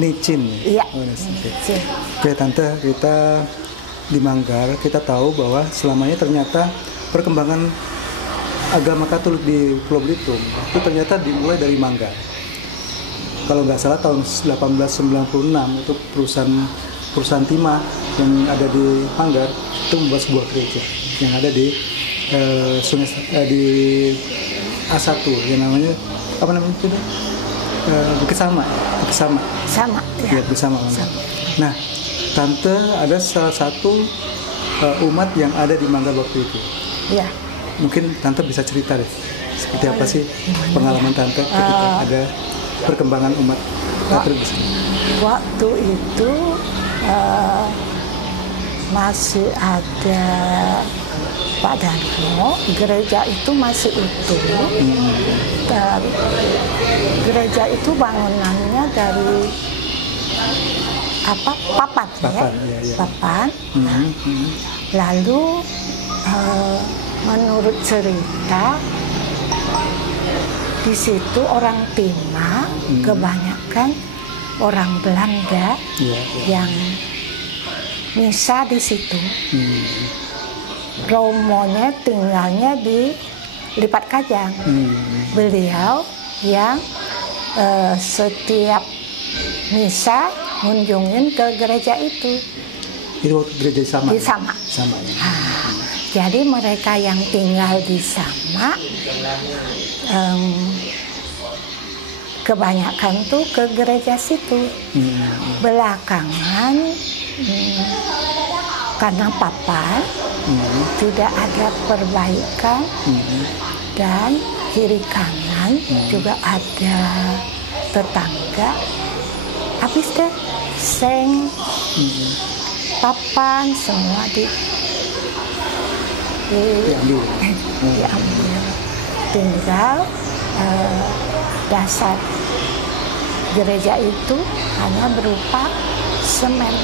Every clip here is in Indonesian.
Nicin. Iya. Oh, Nicin. Nicin. Oke Tante, kita di Manggar kita tahu bahwa selamanya ternyata perkembangan agama Katolik di Pulau Belitung itu ternyata dimulai dari Manggar. Kalau nggak salah tahun 1896 itu perusahaan timah yang ada di Manggar itu membuat sebuah gereja yang ada di di A1 yang namanya apa namanya itu? Bukit Sama. Sama. Ya, bersama. Nah, Tante ada salah satu umat yang ada di Manggar waktu itu. Iya. Mungkin Tante bisa cerita deh, seperti apa sih pengalaman Tante ketika ada perkembangan umat Katolik di sini? Waktu itu masih ada Pak Darmo, gereja itu masih utuh. Dan gereja itu bangunannya dari papan. Ya. Papan. Lalu menurut cerita di situ orang Timah, kebanyakan orang Belanda yang misa di situ. Romonya tinggalnya di Lipat Kajang. Beliau yang setiap misa ngunjungin ke gereja itu. Itu waktu gereja Sama. Di Sama. Sama ya. Jadi mereka yang tinggal di Sama kebanyakan tuh ke gereja situ. Belakangan karena papan tidak ada perbaikan dan kiri kanan juga ada tetangga. Habis deh seng, papan semua diambil. Tinggal dasar gereja itu hanya berupa semen.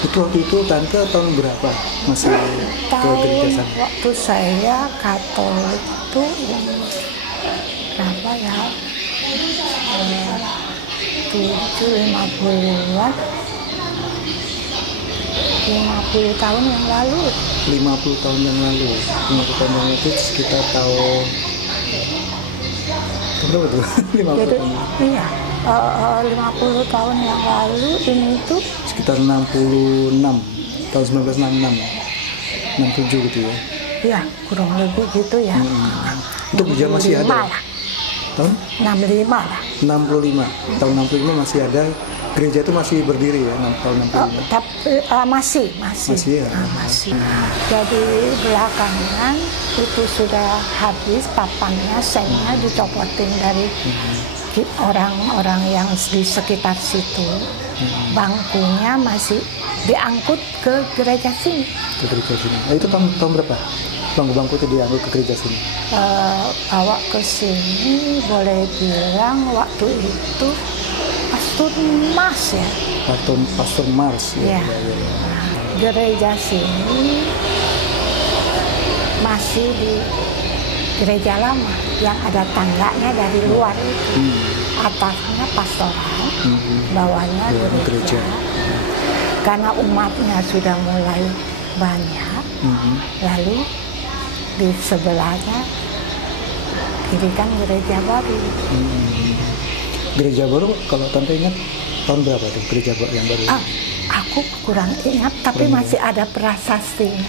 Itu waktu itu Tante tahun berapa masih ke gereja Sama? Waktu saya Katolik itu berapa ya? 50-an. 50 tahun yang lalu. 50 tahun yang lalu. 50 tahun yang lalu itu sekitar tahun berapa tuh? 50 Jadi, tahun. iya, 50 tahun yang lalu ini tuh Sekitar 66 tahun 1966 67 gitu ya. Iya, kurang lebih gitu ya. Itu gereja masih ada. Lah. Tahun 65 lah. 65. Tahun 65 masih ada. Gereja itu masih berdiri ya, tahun 65. Tapi masih. Masih ya. Masih. Jadi belakangan itu sudah habis papannya, sengnya dicopotin dari orang-orang yang di sekitar situ. Bangkunya masih diangkut ke gereja sini. Ke gereja sini. Itu tahun berapa? Bangku-bangku itu diangkut ke gereja sini. Bawa ke sini boleh bilang waktu itu Pastor Mars ya. Pastor Mars ya. Gereja sini masih di gereja lama yang ada tangganya dari luar itu. Atasnya pastoran, bawahnya gereja. Karena umatnya sudah mulai banyak, lalu di sebelahnya kiri kan gereja baru. Gereja baru kalau Tante ingat tahun berapa tuh gereja yang baru? Aku kurang ingat, tapi masih ada prasasti.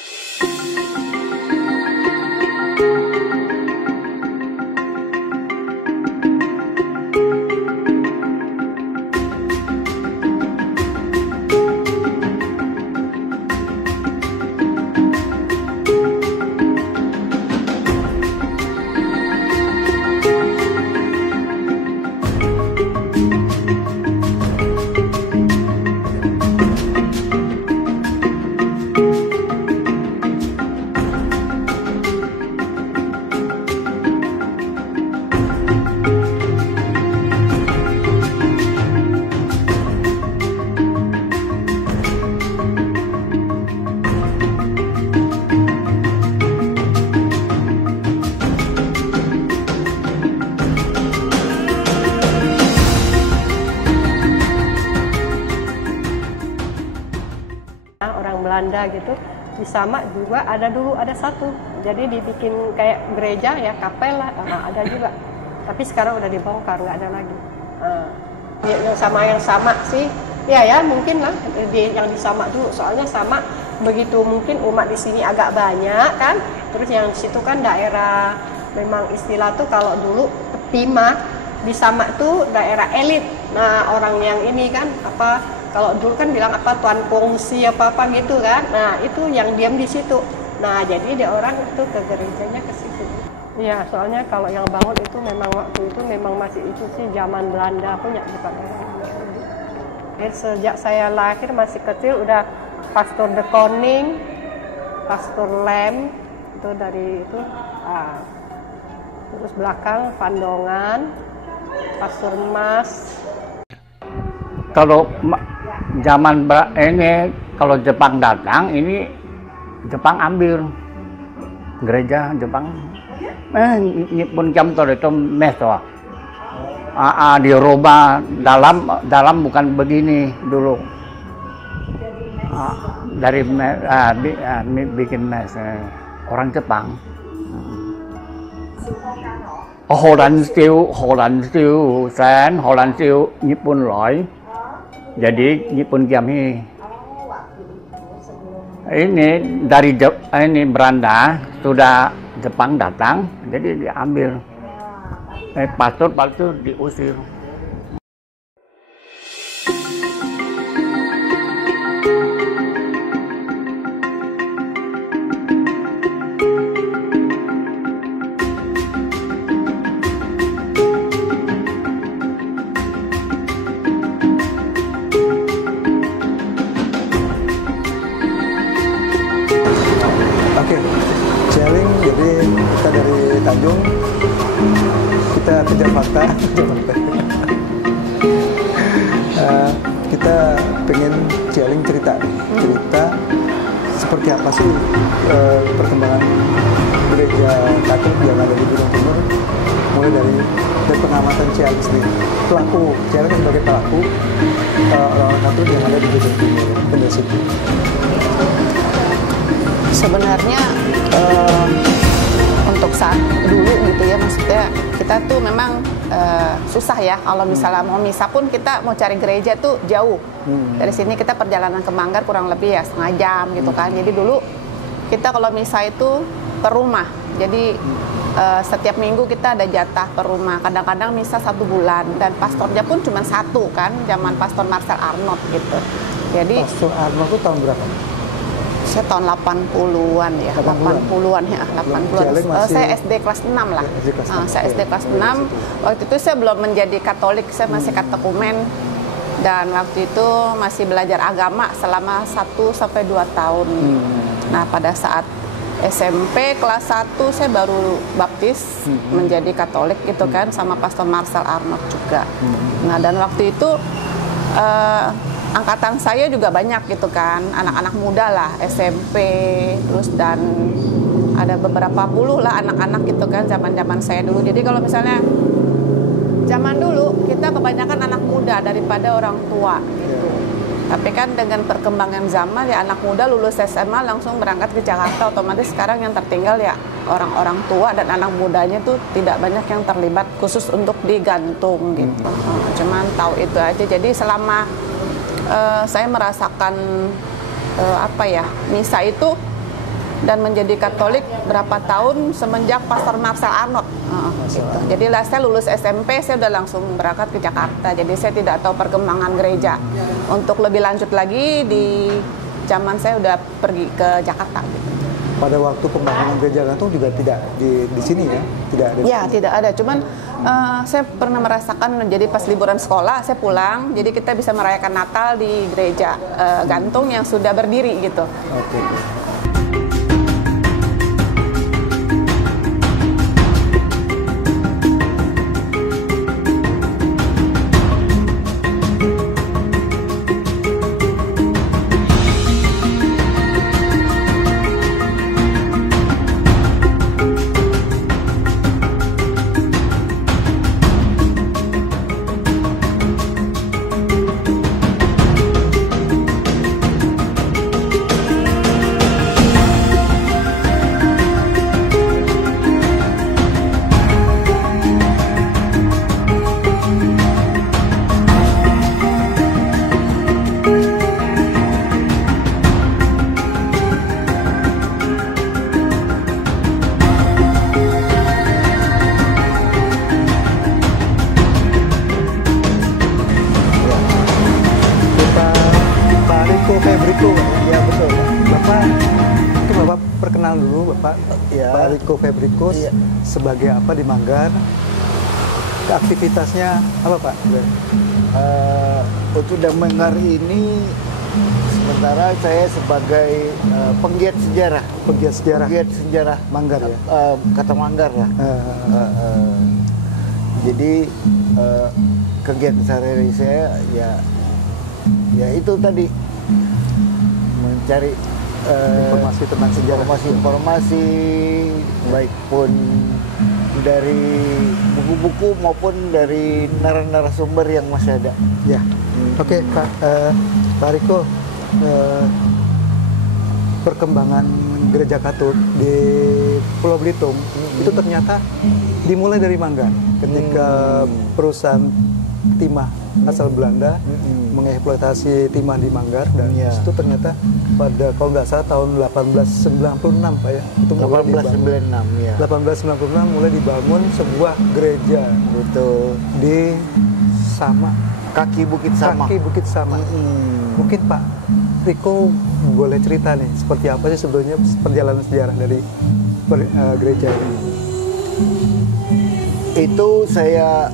Belanda gitu. Di Samak juga ada satu. Jadi dibikin kayak gereja ya, kapel lah, ada juga. Tapi sekarang udah dibongkar, nggak ada lagi. Yang sama sih, ya mungkin lah yang di Samak dulu. Soalnya Samak begitu mungkin umat di sini agak banyak kan. Terus yang di situ kan daerah, memang istilah tuh kalau dulu Timah di Samak tuh daerah elit. Nah orang yang ini kan kalau dulu kan bilang tuan kongsi apa gitu kan. Nah itu yang diam di situ. Nah jadi dia orang itu ke gerejanya ke situ. Iya, soalnya kalau yang bangun itu memang waktu itu memang masih itu sih zaman Belanda punya, bukan orang. Sejak saya lahir masih kecil udah Pastor De Koning, Pastor Lem itu dari itu. Terus belakang Pandongan, Pastor Mas. Kalau zaman ini kalau Jepang datang, ini Jepang ambil gereja Jepang. Pun jam itu mes toh. Dirubah dalam bukan begini dulu. Dari bikin mes orang Jepang. Holland Steel, Sen, Holland Steel, Jepun Loy. Jadi Jepun kami ini dari ini Belanda sudah Jepang datang, jadi diambil. Pastor diusir. Oke, sharing. Jadi kita dari Tanjung, kita kejar fakta. Kita pengen sharing cerita seperti apa sih perkembangan gereja Katolik yang ada di Gunung Timur, mulai dari pengamatan Cialis sendiri, pelaku Cialis sebagai pelaku orang Katolik yang ada di Gunung Timur, Indonesia. Sebenarnya untuk saat dulu gitu ya, maksudnya kita tuh memang susah ya kalau misalnya mau misa pun kita mau cari gereja tuh jauh. Dari sini kita perjalanan ke Manggar kurang lebih ya setengah jam gitu kan. Jadi dulu kita kalau misa itu per rumah. Jadi setiap minggu kita ada jatah per rumah. Kadang-kadang misa 1 bulan dan pastornya pun cuma 1 kan, zaman Pastor Marcel Arnold gitu. Jadi Pastor Arnold itu tahun berapa? Saya tahun 80-an ya, 80-an ya, 80-an. Saya SD kelas 6 lah. Saya SD kelas 6. Waktu itu saya belum menjadi Katolik, saya masih katekumen. Dan waktu itu masih belajar agama selama 1-2 tahun. Nah, pada saat SMP kelas 1 saya baru baptis menjadi Katolik gitu kan, sama Pastor Marcel Arnold juga. Nah, dan waktu itu angkatan saya juga banyak gitu kan, anak-anak muda lah, SMP, terus dan ada beberapa puluh lah anak-anak gitu kan, zaman-zaman saya dulu. Jadi kalau misalnya zaman dulu kita kebanyakan anak muda daripada orang tua gitu. Tapi kan dengan perkembangan zaman ya, anak muda lulus SMA langsung berangkat ke Jakarta, otomatis sekarang yang tertinggal ya orang-orang tua, dan anak mudanya tuh tidak banyak yang terlibat khusus untuk digantung gitu. Cuman tahu itu aja. Jadi selama saya merasakan misa itu dan menjadi Katolik berapa tahun semenjak Pastor Marcel Arnold gitu. Jadi lah saya lulus SMP saya udah langsung berangkat ke Jakarta. Jadi saya tidak tahu perkembangan gereja. Untuk lebih lanjut lagi di zaman saya udah pergi ke Jakarta gitu. Pada waktu pembangunan gereja gantung juga tidak di sini ya? Tidak ada. Ya, tidak ada. Cuman saya pernah merasakan, jadi pas liburan sekolah saya pulang, jadi kita bisa merayakan Natal di gereja gantung yang sudah berdiri gitu. Oke. kenal dulu Bapak. Ya. Pak Riko Febrikus Iya. sebagai apa di Manggar? Aktivitasnya apa Pak? Untuk Manggar ini sementara saya sebagai penggiat sejarah. Pegiat sejarah Penggiat sejarah Manggar ya. kata Manggar lah. Jadi kegiatan sehari-hari saya ya itu tadi mencari Informasi tentang sejarah. informasi baik pun dari buku-buku maupun dari narasumber yang masih ada. Ya. Oke Pak, Pak Riko, perkembangan gereja Katolik di Pulau Belitung itu ternyata dimulai dari Manggar ketika perusahaan timah asal Belanda mengeksploitasi timah di Manggar, dan Iya. itu ternyata pada kalau nggak salah tahun 1896 Pak ya, itu mulai dibangun. 1896 ya. 1896 mulai dibangun sebuah gereja Betul. di Sama, Kaki Bukit Sama. kaki Bukit Sama. Mungkin Pak Riko boleh cerita nih seperti apa sih sebetulnya perjalanan sejarah dari gereja ini? Itu saya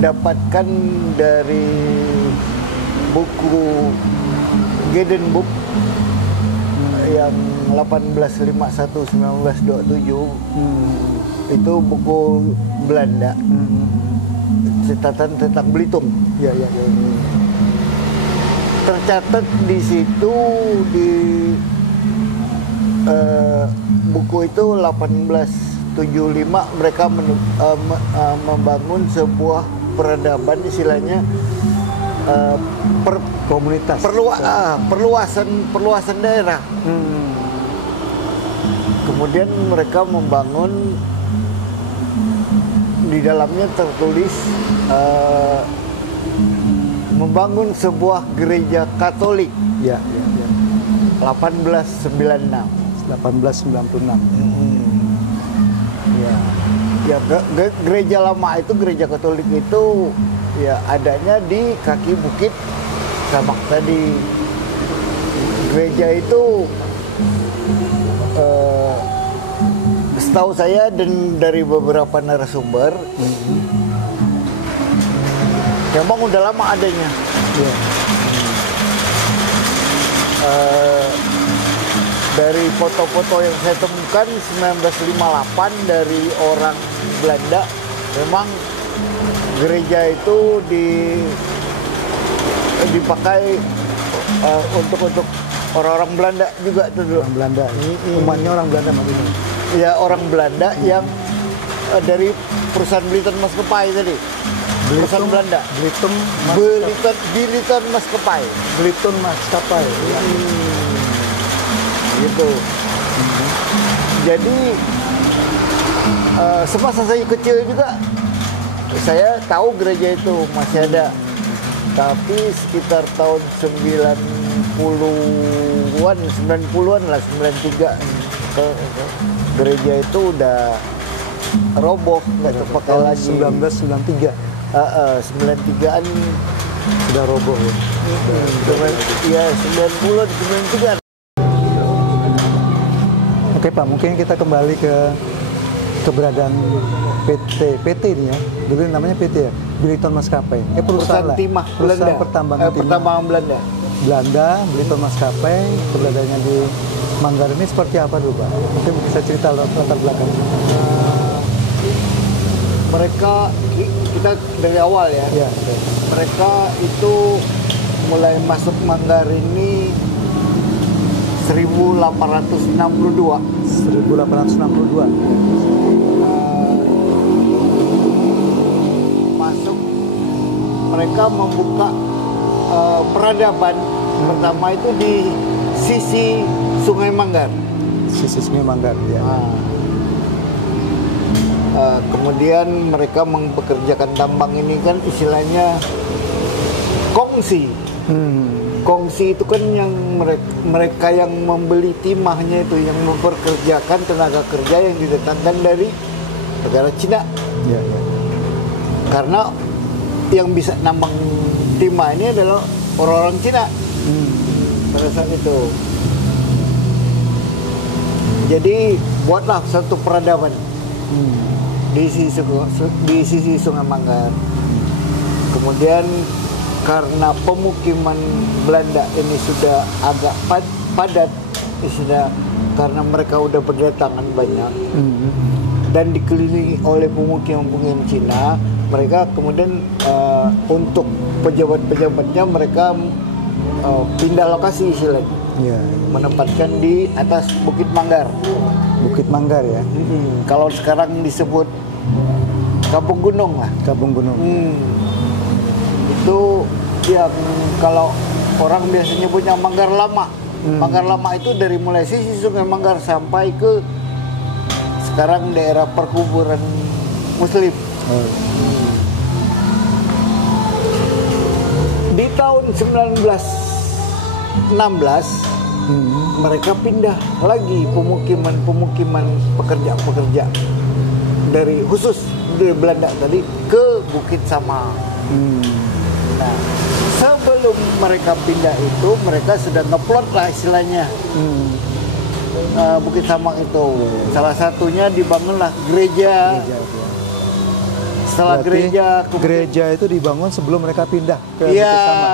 dapatkan dari buku Geden Book yang 1851-1927. Itu buku Belanda, catatan tentang Belitung. Ya. Tercatat di situ di buku itu 1875 mereka membangun sebuah peradaban, istilahnya Komunitas. perluasan daerah. Kemudian mereka membangun, di dalamnya tertulis membangun sebuah gereja Katolik Ya. 1896. 1896. Ya, gereja lama itu, gereja Katolik itu ya adanya di kaki Bukit Samak tadi. Gereja itu setahu saya dan dari beberapa narasumber memang udah lama adanya. Ya. Dari foto-foto yang saya temukan 1958 dari orang Belanda, memang gereja itu dipakai untuk orang-orang Belanda juga tuh dulu. Orang Belanda. Umatnya orang Belanda maksudnya. Ya, orang Belanda yang dari perusahaan Bliton Maskapai tadi. Perusahaan Belanda. Blitung Bliton Maskapai. Blitung Maskapai. Ya. Gitu. Jadi semasa saya kecil juga saya tahu gereja itu masih ada. Tapi sekitar tahun 90-an lah, 93 gereja itu udah roboh, nggak terpakai Tahun lagi. 1993 93-an sudah roboh ya. Iya, 90-an, 93. Oke Pak, mungkin kita kembali ke keberadaan PT ini ya. Dulu namanya PT ya, Bliton Maskapai. Perusahaan lah. timah Perusahaan Belanda. pertambangan timah Pertambangan Belanda. Belanda, Bliton Maskapai, keberadaannya di Manggar ini seperti apa dulu Pak? Mungkin bisa cerita latar belakangnya. Mereka, kita dari awal ya. Ya. Mereka itu mulai masuk Manggar ini 1862. 1862. Masuk, mereka membuka peradaban pertama itu di sisi Sungai Manggar. Sisi Sungai Manggar ya. Kemudian mereka mempekerjakan tambang ini kan istilahnya kongsi. Kongsi itu kan yang mereka yang membeli timahnya itu, yang memperkerjakan tenaga kerja yang didatangkan dari negara Cina. Ya. Karena yang bisa nambang timah ini adalah orang-orang Cina pada saat itu. Jadi buatlah satu peradaban di sisi Sungai Manggar. Kemudian karena pemukiman Belanda ini sudah agak padat, sudah karena mereka udah berdatangan banyak dan dikelilingi oleh pemukiman Cina, mereka kemudian untuk pejabat-pejabatnya mereka pindah lokasi istilahnya. Ya. Menempatkan di atas Bukit Manggar. Bukit Manggar ya. Kalau sekarang disebut Kampung Gunung lah. Kampung Gunung. Itu yang kalau orang biasanya punya Manggar Lama. Manggar Lama itu dari mulai sisi Sungai Manggar sampai ke sekarang daerah perkuburan Muslim. Di tahun 1916 mereka pindah lagi pemukiman pekerja dari khusus dari Belanda tadi ke Bukit Sama. Nah, sebelum mereka pindah itu mereka sudah ngeplot lah istilahnya. Bukit Sama itu salah satunya dibangunlah gereja. Setelah gereja itu dibangun sebelum mereka pindah ke Bukit Sama.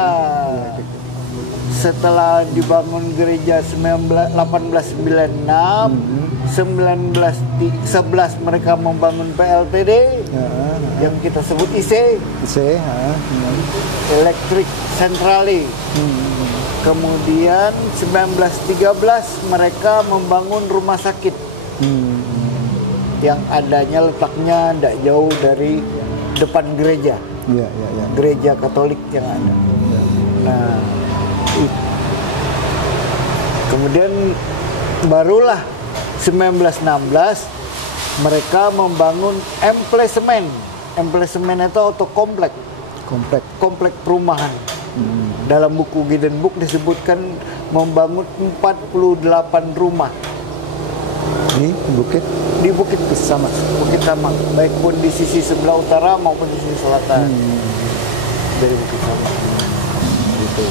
Setelah dibangun gereja 1896, 1911 mereka membangun PLTD yang kita sebut IC, Electric Centrale. Kemudian 1913 mereka membangun rumah sakit yang adanya letaknya tidak jauh dari depan gereja, gereja Katolik yang ada. Nah, kemudian barulah 1916 mereka membangun emplasemen. Emplasemen itu komplek perumahan. Dalam buku Giden Book disebutkan membangun 48 rumah di Bukit Sama. Bukit Sama, baik pun di sisi sebelah utara maupun di sisi selatan dari Bukit Sama. Gitu.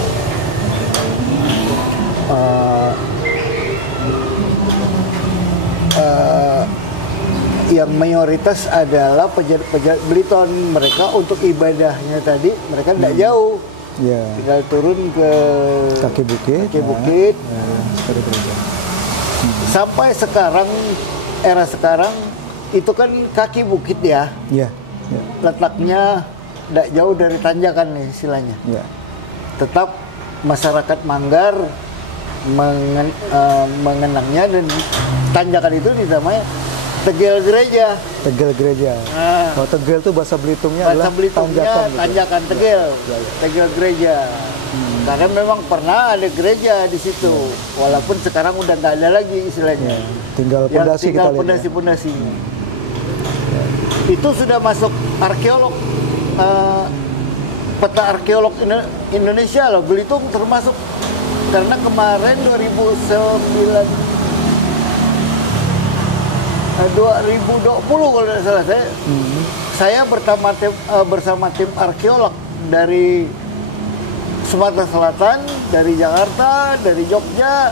Yang mayoritas adalah pejabat Belitung. Mereka untuk ibadahnya tadi mereka tidak jauh, tinggal turun ke kaki bukit. Sampai sekarang, era sekarang itu kan kaki bukit ya. Letaknya tidak jauh dari tanjakan nih istilahnya. Tetap masyarakat Manggar mengenangnya, dan tanjakan itu dinamai Tegel Gereja. Tegel itu bahasa Belitungnya adalah tanjakan Tegel. Tegel Gereja. Karena memang pernah ada gereja di situ, walaupun sekarang udah nggak ada lagi istilahnya. Tinggal pondasi. Itu sudah masuk arkeolog, peta arkeolog Indonesia loh, Belitung termasuk. Karena kemarin 2020 kalau tidak salah saya bersama tim arkeolog dari Sumatera Selatan, dari Jakarta, dari Jogja,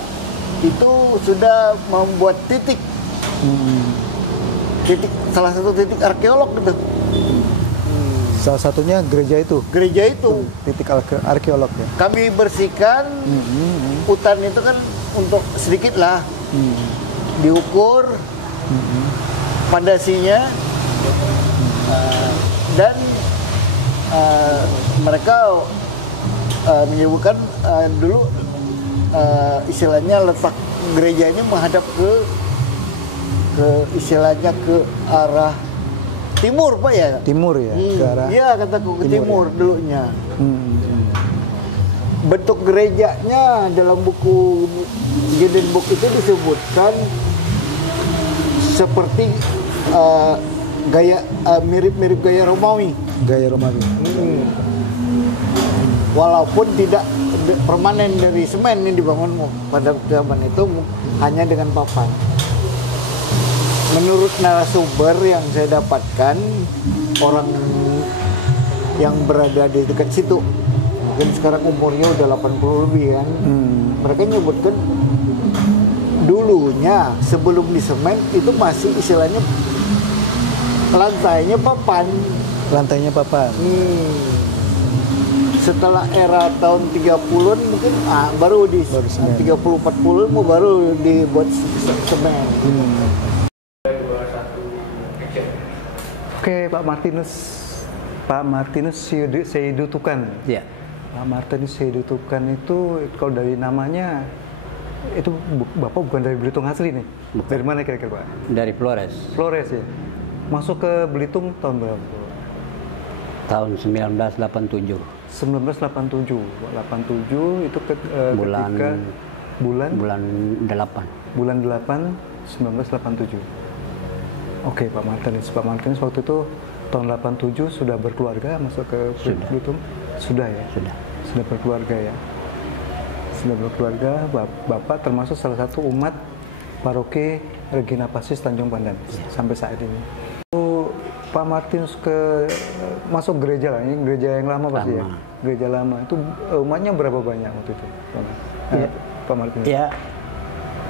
itu sudah membuat titik salah satu titik arkeolog gitu. Salah satunya gereja itu. Titik arkeolog ya. Kami bersihkan hutan itu kan untuk sedikit lah diukur pondasinya, dan mereka menyebutkan dulu istilahnya letak gereja ini menghadap ke istilahnya ke arah timur, Pak ya? Timur ya? Ke arah kataku ke timur ya? Dulunya. Bentuk gerejanya dalam buku Giden Book itu disebutkan seperti mirip-mirip gaya Romawi. Walaupun tidak permanen dari semen yang dibangun pada zaman itu, hanya dengan papan. Menurut narasumber yang saya dapatkan, orang yang berada di dekat situ, mungkin sekarang umurnya udah 80 lebih kan. Mereka nyebutkan dulunya sebelum disemen itu masih istilahnya lantainya papan. Lantainya papan. Setelah era tahun 30-an mungkin baru di 30-40 baru dibuat semen. Oke, Pak Martinus Seidu Tukan. Ya. Pak Martinus Seidu Tukan itu kalau dari namanya itu Bapak bukan dari Belitung asli nih. Bukan. Dari mana kira-kira, Pak? Dari Flores. Flores ya. Masuk ke Belitung tahun berapa? Tahun 1987. 1987. 87 itu Bulan ketika bulan 8. bulan 8 1987. Oke, Pak Martinus waktu itu tahun 87 sudah berkeluarga masuk ke Belitung? Sudah ya? Sudah berkeluarga ya? Sudah berkeluarga, Bapak termasuk salah satu umat paroki Regina Pacis Tanjung Pandan sampai saat ini. Pak Martinus masuk gereja lah, ini gereja yang lama pasti ya? Gereja lama, itu umatnya berapa banyak waktu itu? Pak Martinus? Ya,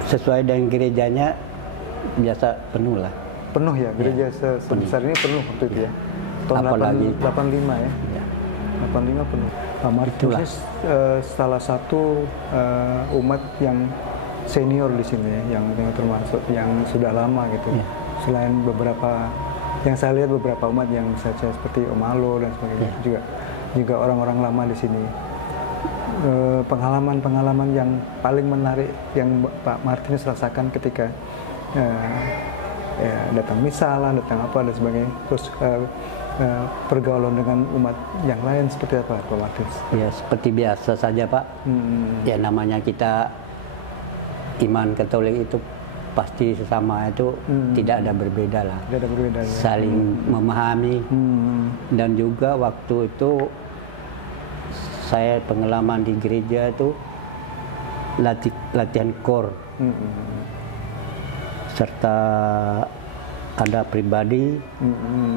sesuai dengan gerejanya biasa penuh lah. Penuh ya, gereja sebesar ini penuh waktu itu ya? Tahun 85 ya? 85 penuh. Pak Martinus salah satu umat yang senior di sini, yang termasuk yang sudah lama gitu. Selain beberapa yang saya lihat beberapa umat yang saja seperti Om Alo dan sebagainya, juga orang-orang lama di sini. Pengalaman-pengalaman yang paling menarik yang Pak Martinus rasakan ketika datang misa lah, datang apa dan sebagainya, terus pergaulan dengan umat yang lain seperti apa, Pak Martinus? Ya seperti biasa saja, Pak. Ya namanya kita iman Katolik itu pasti sesama itu tidak ada berbeda lah. Tidak ada berbeda ya. Saling memahami. Dan juga waktu itu saya pengalaman di gereja itu latihan kor. Serta ada pribadi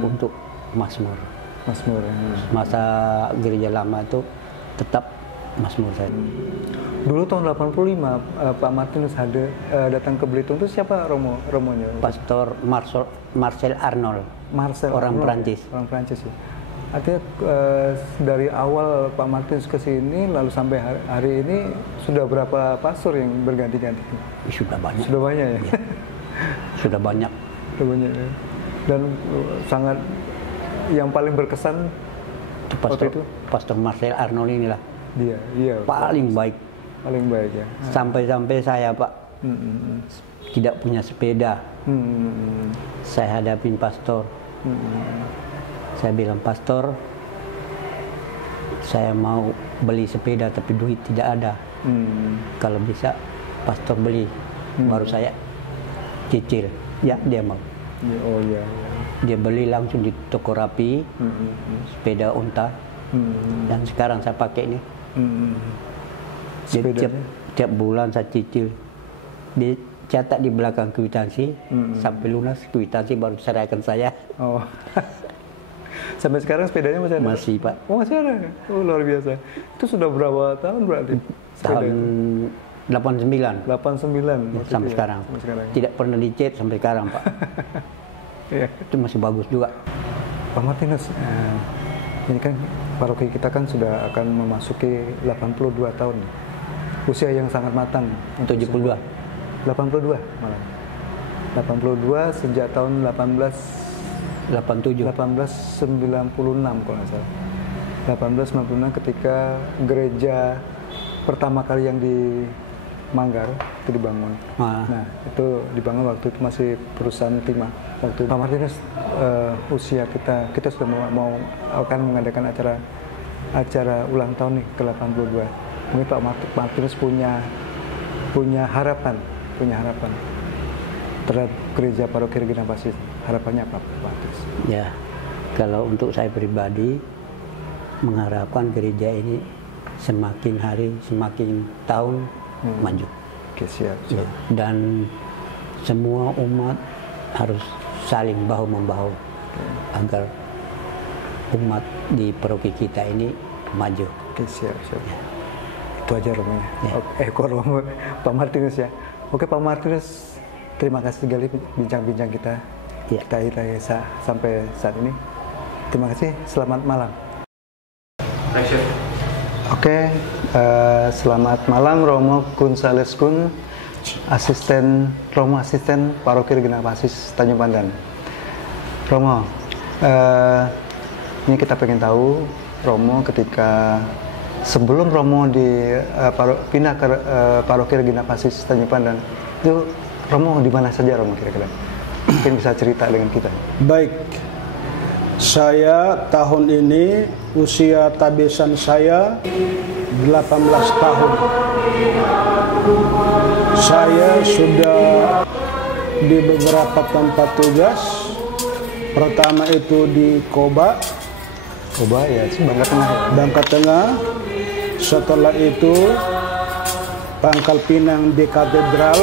untuk Mazmur. Masa gereja lama itu tetap Mazmur saya. Dulu tahun 85 Pak Martinus datang ke Belitung itu siapa romonya? Pastor Marcel Arnold. Orang Arnold, Prancis. Orang Prancis ya. Artinya dari awal Pak Martinus ke sini lalu sampai hari ini sudah berapa pastor yang berganti-ganti? Sudah banyak. Sudah banyak ya. Sudah banyak. Sudah banyak ya. Dan sangat yang paling berkesan itu Pastor Marcel Arnold inilah. Dia paling baik ya. Sampai-sampai saya, Pak, tidak punya sepeda. Saya hadapin pastor. Saya bilang, Pastor, saya mau beli sepeda tapi duit tidak ada. Kalau bisa pastor beli, baru saya cicil. Ya, dia mau. Iya. Dia beli langsung di toko rapi, sepeda unta. Dan sekarang saya pakai ini. Jadi tiap bulan saya cicil. Dicatat di belakang kwitansi, sampai lunas kwitansi baru serahkan saya. Oh. Sampai sekarang sepedanya masih ada? Masih, Pak. Oh, masih ada? Oh, luar biasa. Itu sudah berapa tahun berarti? Tahun 89. 89. Sampai sekarang. Tidak pernah dicet sampai sekarang, Pak. Itu masih bagus juga. Pak Martinus, ini kan paroki kita kan sudah akan memasuki 82 tahun. Usia yang sangat matang. 72. 82 malah. 82 sejak tahun 1896 kalau nggak salah. 1896 ketika gereja pertama kali yang di Manggar itu dibangun. Nah, itu dibangun waktu itu masih perusahaan timah. Waktu Pak Martinus usia kita sudah mau akan mengadakan acara ulang tahun nih ke 82. Mungkin Pak Martinus punya harapan terhadap gereja paroki Regina Pacis. Harapannya apa, Pak Martinus? Ya, kalau untuk saya pribadi mengharapkan gereja ini semakin hari semakin tahun maju. Oke, siap. Dan semua umat harus saling bahu-membahu agar umat di paroki kita ini maju. Oke, siap. Itu aja Romo ya. Ya. Kok Romo, Pak Martinus ya. Oke Pak Martinus, terima kasih sekali bincang-bincang kita. Ya. Kita sampai saat ini. Terima kasih, selamat malam. Oke, selamat malam Romo Gonzales Kun, Romo asisten Paroki Regina Pacis Tanjung Pandan. Romo, ini kita pengen tahu Romo ketika sebelum Romo pindah ke Paroki Regina Pacis Tanjung Pandan, itu Romo di mana saja Romo kira-kira? Mungkin bisa cerita dengan kita. Baik, saya tahun ini usia tabisan saya 18 tahun. Saya sudah di beberapa tempat tugas. Pertama itu di Koba Ya, Bangka Tengah. Bangka Tengah. Setelah itu Pangkal Pinang di Katedral.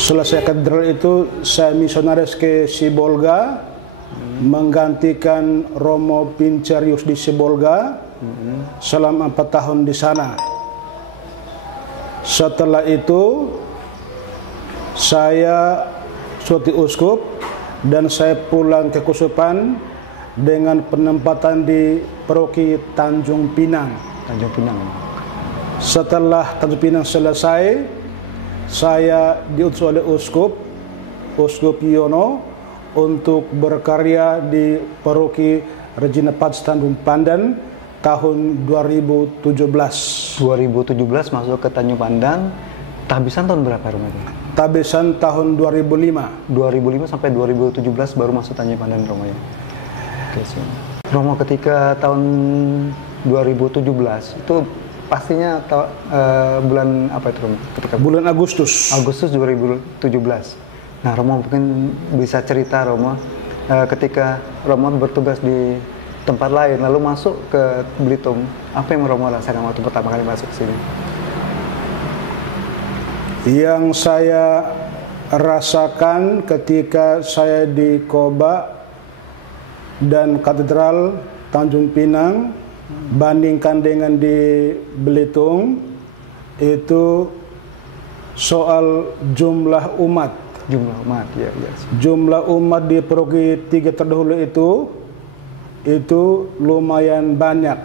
Selesai katedral itu saya misionaris ke Sibolga, menggantikan Romo Pincerius di Sibolga selama 4 tahun di sana. Setelah itu saya suatu uskup dan saya pulang ke Kusupan dengan penempatan di Paroki Tanjung Pinang. Setelah Tanjung Pinang selesai, saya diutus oleh Uskup Yono untuk berkarya di Paroki Regina Pacis Tanjung Pandan tahun 2017. 2017 masuk ke Tanjung Pandan. Tabisan tahun berapa Romo? Tabisan tahun 2005. 2005 sampai 2017 baru masuk Tanjung Pandan Romo ya. Oke, siap. Romo ketika tahun 2017 itu pastinya bulan apa itu Romo? Bulan Agustus 2017. Nah Romo mungkin bisa cerita Romo ketika Romo bertugas di tempat lain lalu masuk ke Belitung, apa yang Romo rasakan waktu pertama kali masuk ke sini? Yang saya rasakan ketika saya di Koba dan Katedral Tanjung Pinang bandingkan dengan di Belitung, itu soal jumlah umat. Ya. Jumlah umat di Paroki 3 terdahulu itu lumayan banyak.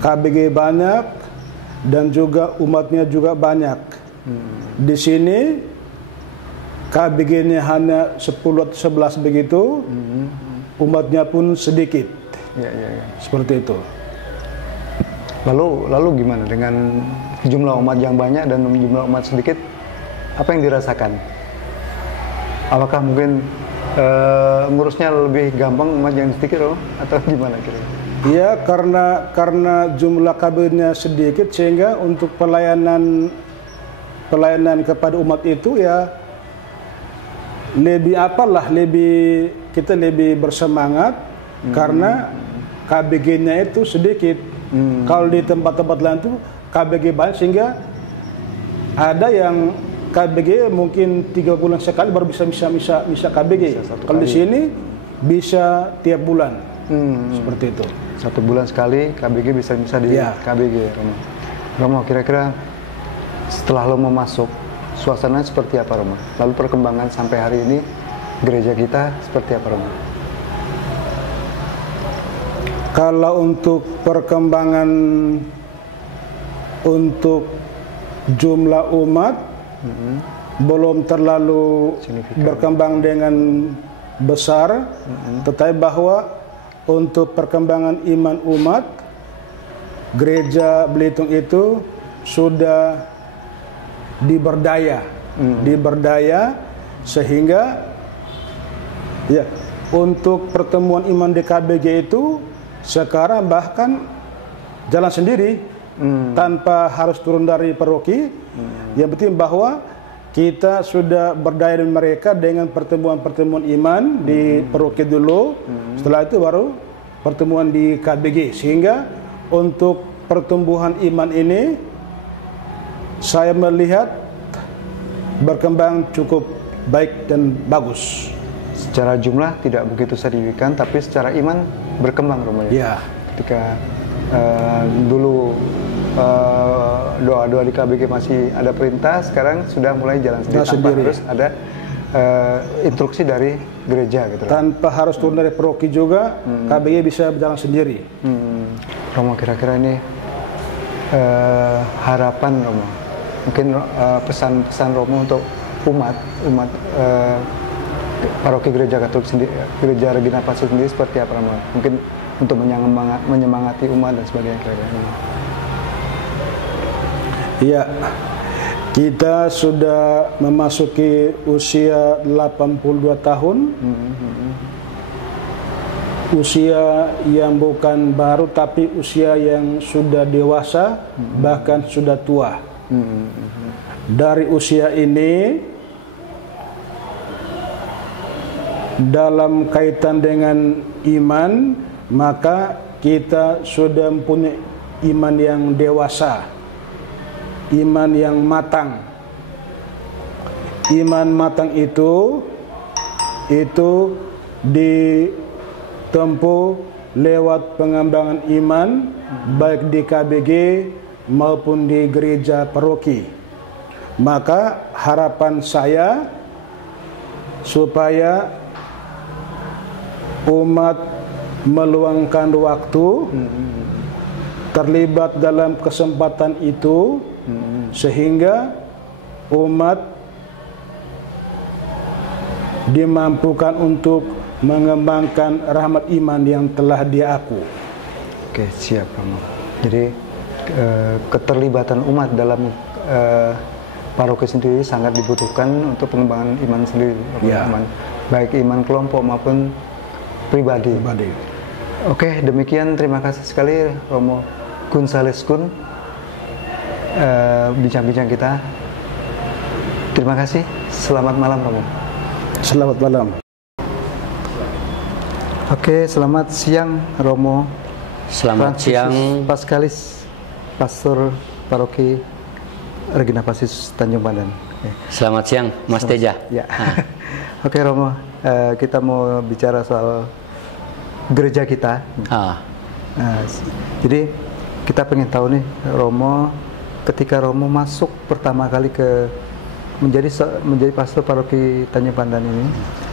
KBG banyak dan juga umatnya juga banyak. Di sini KBG-nya hanya 10 atau 11 begitu, umatnya pun sedikit. Ya. Seperti itu. Lalu gimana dengan jumlah umat yang banyak dan jumlah umat sedikit? Apa yang dirasakan? Apakah mungkin ngurusnya lebih gampang umat yang sedikit atau gimana kira-kira? Ya, karena jumlah KBG-nya sedikit sehingga untuk pelayanan kepada umat itu ya kita lebih bersemangat karena KBG-nya itu sedikit. Kalau di tempat-tempat lain itu KBG banyak sehingga ada yang KBG mungkin 3 bulan sekali baru bisa KBG. Kalau di sini bisa tiap bulan. Seperti itu. 1 bulan sekali KBG bisa di KBG Romo. Kira-kira setelah Romo masuk, suasananya seperti apa Romo? Lalu perkembangan sampai hari ini gereja kita seperti apa Romo? Kalau untuk perkembangan untuk jumlah umat belum terlalu signifikan, berkembang dengan besar, tetapi bahwa untuk perkembangan iman umat gereja Belitung itu sudah diberdaya sehingga ya untuk pertemuan iman di KBG itu sekarang bahkan jalan sendiri tanpa harus turun dari paroki. Yang penting bahwa kita sudah berdaya dengan mereka dengan pertemuan-pertemuan iman di paroki dulu, setelah itu baru pertemuan di KBG, sehingga untuk pertumbuhan iman ini saya melihat berkembang cukup baik dan bagus. Secara jumlah tidak begitu signifikan, tapi secara iman berkembang Romo ya. ketika dulu doa-doa di KBG masih ada perintah, sekarang sudah mulai jalan sendiri tanpa harus ada instruksi dari gereja gitu. Tanpa harus turun dari paroki juga, KBG bisa berjalan sendiri. Romo, kira-kira ini harapan Romo, mungkin pesan-pesan Romo untuk umat paroki gereja Katolik sendiri, gereja Regina Pacis sendiri seperti apa Romo? Mungkin untuk menyemangati umat dan sebagainya kira-kira. Iya, kita sudah memasuki usia 82 tahun. Usia yang bukan baru tapi usia yang sudah dewasa, bahkan sudah tua. Dari usia ini, dalam kaitan dengan iman, maka kita sudah mempunyai iman yang dewasa, iman yang matang. Iman matang itu ditempuh lewat pengembangan iman baik di KBG maupun di gereja paroki. Maka harapan saya supaya umat meluangkan waktu terlibat dalam kesempatan itu, sehingga umat dimampukan untuk mengembangkan rahmat iman yang telah diaku. Oke, siap Romo. Jadi keterlibatan umat dalam paroki sendiri sangat dibutuhkan untuk pengembangan iman sendiri, baik iman kelompok maupun pribadi. Oke, demikian, terima kasih sekali Romo Gonzales Kun, bincang-bincang kita. Terima kasih. Selamat malam Romo. Selamat malam. Oke, selamat siang Romo. Selamat siang Paskalis, Pastor Paroki Regina Pacis Tanjung Pandan. Selamat siang Mas Teja. Ya. Oke Romo, kita mau bicara soal gereja kita. Jadi kita pengen tahu nih Romo, ketika Romo masuk pertama kali menjadi pastor paroki Tanjung Pandan ini,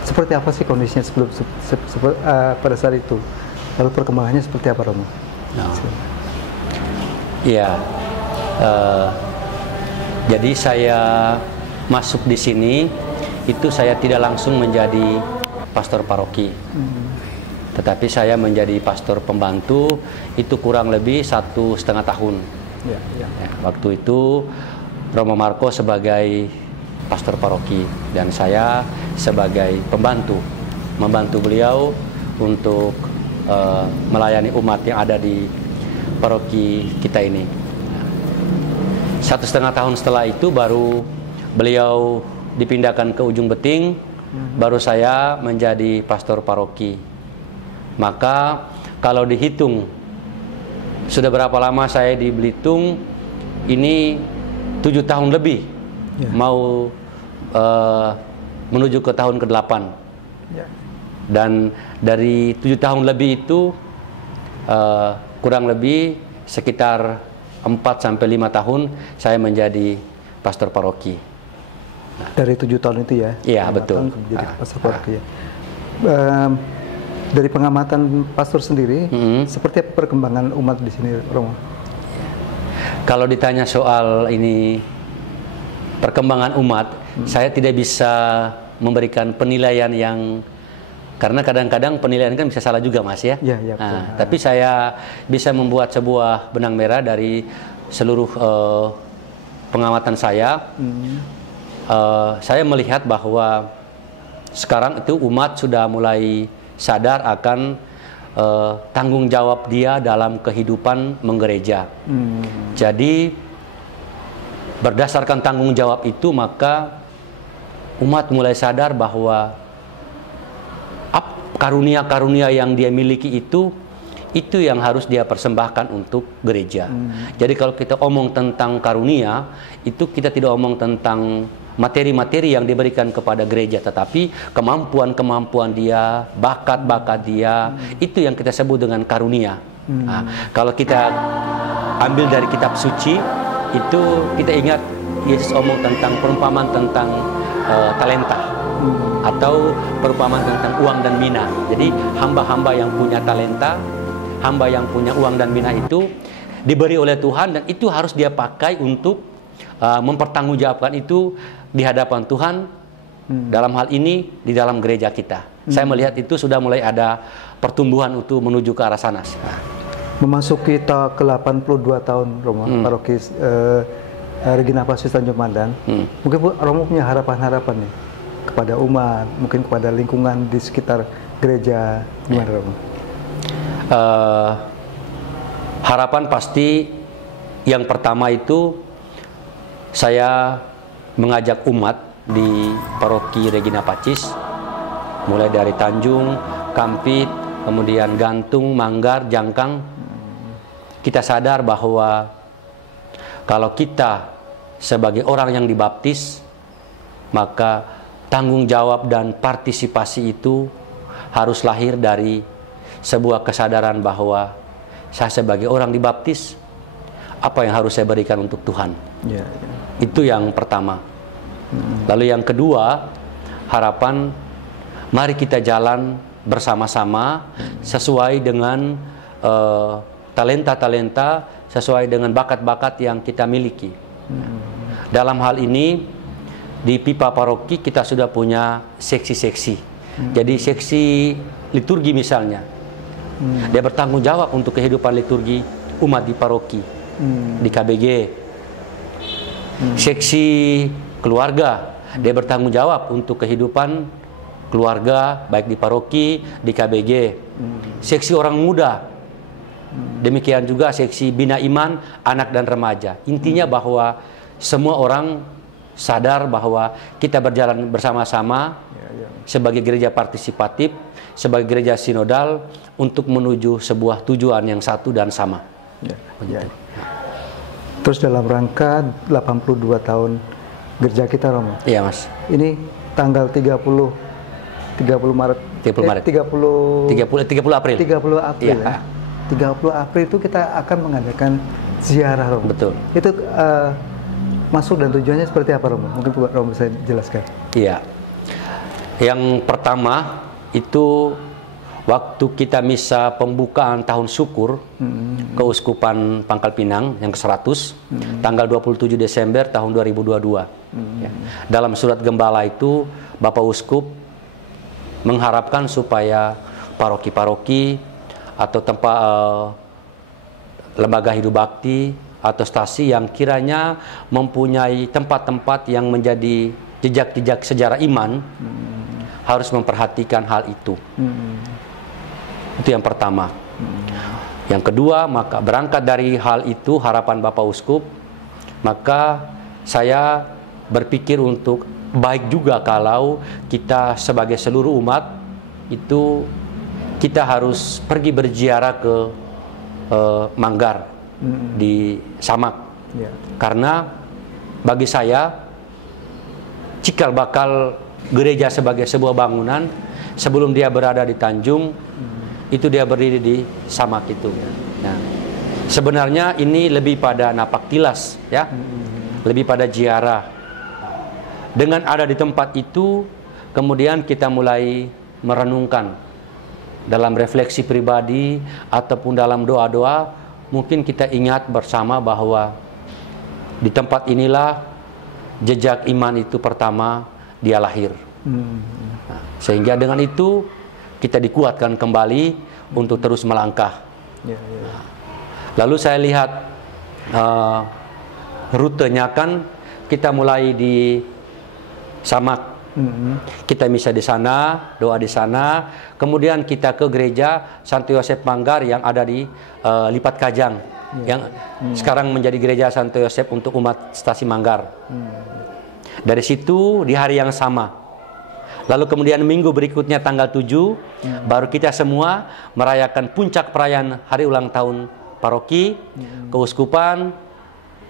seperti apa sih kondisinya sebelum pada saat itu? Lalu perkembangannya seperti apa Romo? Iya. Jadi saya masuk di sini itu saya tidak langsung menjadi pastor paroki, tetapi saya menjadi pastor pembantu itu kurang lebih 1,5 tahun. Waktu itu Romo Marco sebagai pastor paroki dan saya sebagai pembantu, membantu beliau untuk melayani umat yang ada di paroki kita ini. 1,5 tahun setelah itu baru beliau dipindahkan ke Ujung Beting, baru saya menjadi pastor paroki. Maka kalau dihitung sudah berapa lama saya di Belitung, ini 7 tahun lebih, mau menuju ke tahun ke-8. Dan dari 7 tahun lebih itu kurang lebih sekitar 4-5 tahun saya menjadi pastor paroki. Dari 7 tahun itu ya? Iya, betul. Menjadi pastor paroki. Dari pengamatan pastor sendiri, seperti apa perkembangan umat di sini, Romo? Kalau ditanya soal ini perkembangan umat, saya tidak bisa memberikan penilaian yang, karena kadang-kadang penilaian kan bisa salah juga Mas ya. Tapi saya bisa membuat sebuah benang merah dari seluruh pengamatan saya. Saya melihat bahwa sekarang itu umat sudah mulai sadar akan tanggung jawab dia dalam kehidupan menggereja. Jadi berdasarkan tanggung jawab itu, maka umat mulai sadar bahwa karunia-karunia yang dia miliki itu yang harus dia persembahkan untuk gereja. Jadi kalau kita omong tentang karunia, itu kita tidak omong tentang materi-materi yang diberikan kepada gereja, tetapi kemampuan-kemampuan dia, bakat-bakat dia, itu yang kita sebut dengan karunia. Nah, kalau kita ambil dari kitab suci itu kita ingat Yesus omong tentang perumpamaan tentang talenta atau perumpamaan tentang uang dan mina. Jadi hamba-hamba yang punya talenta, hamba yang punya uang dan mina itu diberi oleh Tuhan dan itu harus dia pakai untuk mempertanggungjawabkan itu di hadapan Tuhan. Dalam hal ini di dalam gereja kita. Saya melihat itu sudah mulai ada pertumbuhan untuk menuju ke arah sana. Memasuki ke 82 tahun Romo, paroki Regina Pacis Tanjung Pandan. Mungkin Romo punya harapan-harapan nih kepada umat, mungkin kepada lingkungan di sekitar gereja, gimana Romo? Harapan pasti yang pertama itu saya mengajak umat di paroki Regina Pacis, mulai dari Tanjung, Kampit, kemudian Gantung, Manggar, Jangkang. Kita sadar bahwa kalau kita sebagai orang yang dibaptis, maka tanggung jawab dan partisipasi itu harus lahir dari sebuah kesadaran bahwa saya sebagai orang dibaptis, apa yang harus saya berikan untuk Tuhan. Itu yang pertama. Lalu yang kedua, harapan mari kita jalan bersama-sama sesuai dengan talenta-talenta, sesuai dengan bakat-bakat yang kita miliki. Dalam hal ini di Pipa Paroki kita sudah punya seksi-seksi. Jadi seksi liturgi misalnya, dia bertanggung jawab untuk kehidupan liturgi umat di paroki, di KBG. Seksi keluarga, dia bertanggung jawab untuk kehidupan keluarga baik di paroki, di KBG. Seksi orang muda, demikian juga seksi bina iman anak dan remaja. Intinya bahwa semua orang sadar bahwa kita berjalan bersama-sama sebagai gereja partisipatif, sebagai gereja sinodal untuk menuju sebuah tujuan yang satu dan sama. Terus dalam rangka 82 tahun gereja kita, Romo. Iya, Mas. Ini tanggal 30 Maret. 30 Maret. 30 April. 30 April. Ya. 30 April itu kita akan mengadakan ziarah, Romo. Betul. Itu masuk dan tujuannya seperti apa, Romo? Mungkin Romo bisa jelaskan. Iya. Yang pertama itu waktu kita misa pembukaan tahun syukur Keuskupan Pangkal Pinang yang ke-100 tanggal 27 Desember tahun 2022. Ya. Dalam surat gembala itu Bapak Uskup mengharapkan supaya paroki-paroki atau tempat lembaga hidup bakti atau stasi yang kiranya mempunyai tempat-tempat yang menjadi jejak-jejak sejarah iman harus memperhatikan hal itu. Itu yang pertama. Yang kedua, maka berangkat dari hal itu harapan Bapak Uskup, maka saya berpikir untuk baik juga kalau kita sebagai seluruh umat itu kita harus pergi berziarah ke Manggar di Samak. Karena bagi saya cikal bakal gereja sebagai sebuah bangunan sebelum dia berada di Tanjung itu dia berdiri di Samak itu. Nah, sebenarnya ini lebih pada napak tilas, ya, lebih pada ziarah. Dengan ada di tempat itu, kemudian kita mulai merenungkan dalam refleksi pribadi ataupun dalam doa-doa, mungkin kita ingat bersama bahwa di tempat inilah jejak iman itu pertama dia lahir. Nah, sehingga dengan itu kita dikuatkan kembali untuk terus melangkah. Lalu saya lihat rutenya kan kita mulai di Samak. Kita misa di sana, doa di sana, kemudian kita ke gereja Santo Yosep Manggar yang ada di Lipat Kajang, yang sekarang menjadi gereja Santo Yosep untuk umat stasi Manggar. Dari situ di hari yang sama. Lalu kemudian minggu berikutnya tanggal 7 baru kita semua merayakan puncak perayaan hari ulang tahun paroki, keuskupan.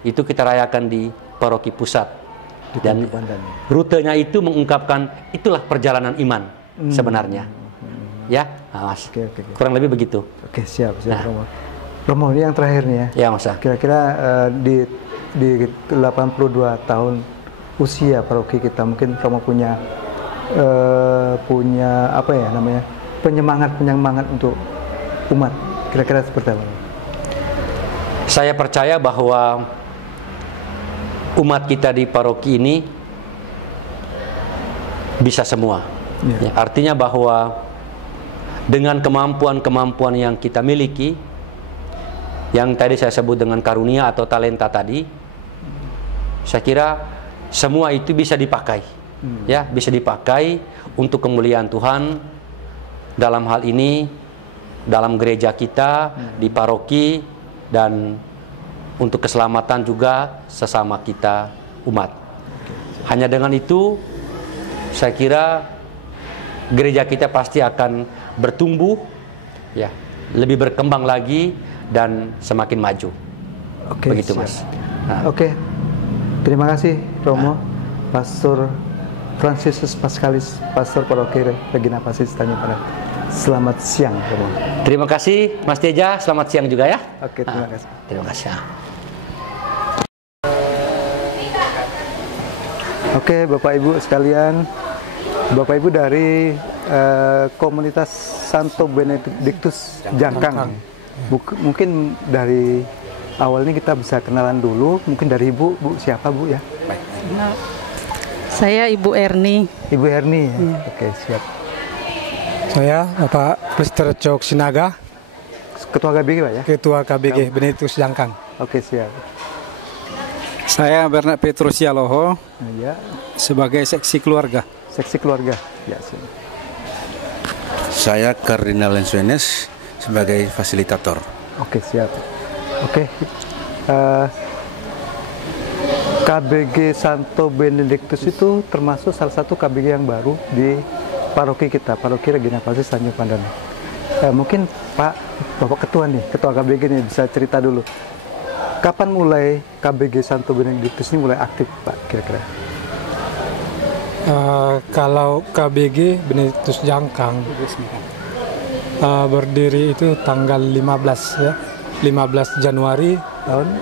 Itu kita rayakan di paroki pusat. Dan rutenya itu mengungkapkan itulah perjalanan iman sebenarnya. ya, Mas. Oke. Kurang lebih begitu. Oke, siap Nah. Romo. Romo, ini yang terakhir nih ya. Ya, Mas. Kira-kira di 82 tahun usia paroki kita, mungkin Romo punya apa ya namanya, penyemangat untuk umat. Kira-kira seperti apa? Saya percaya bahwa umat kita di paroki ini bisa semua. Ya, artinya bahwa dengan kemampuan-kemampuan yang kita miliki, yang tadi saya sebut dengan karunia atau talenta tadi, saya kira semua itu bisa dipakai, ya, bisa dipakai untuk kemuliaan Tuhan. Dalam hal ini, dalam gereja kita, di paroki, dan untuk keselamatan juga sesama kita umat. Hanya dengan itu, saya kira gereja kita pasti akan bertumbuh, ya, lebih berkembang lagi dan semakin maju. Oke, begitu, siap. Mas. Nah. Oke, terima kasih Romo, Pastor Francisus Pascalis, Pastor Paroki Regina Pacis Tanjung Pandan. Selamat siang, Romo. Terima kasih, Mas Teja. Selamat siang juga ya. Oke, terima kasih. Terima kasih. Oke, Bapak Ibu sekalian, Bapak Ibu dari komunitas Santo Benedictus Jangkang. Mungkin dari awal ini kita bisa kenalan dulu. Mungkin dari Ibu, Bu siapa Bu ya? Saya Ibu Erni. Ibu Erni. Ya? Oke, siap. Saya Bapak Mr. Cok Sinaga, Ketua KBG Pak ya? Ketua KBG Benedictus Jangkang. Oke, siap. Saya Bernard Petrus Yaloho, Ya. sebagai seksi keluarga. Seksi keluarga. Ya, siap. Saya Kardinal Lensuenes sebagai fasilitator. Oke, siap. Oke. KBG Santo Benedictus itu termasuk salah satu KBG yang baru di paroki kita, Paroki Regina Pacis Tanjung Pandan. Mungkin Bapak Ketua nih, Ketua KBG nih bisa cerita dulu. Kapan mulai KBG Santo Benedictus ini mulai aktif, Pak, kira-kira? Kalau KBG Benedictus Jangkang berdiri itu tanggal 15 ya, 15 Januari tahun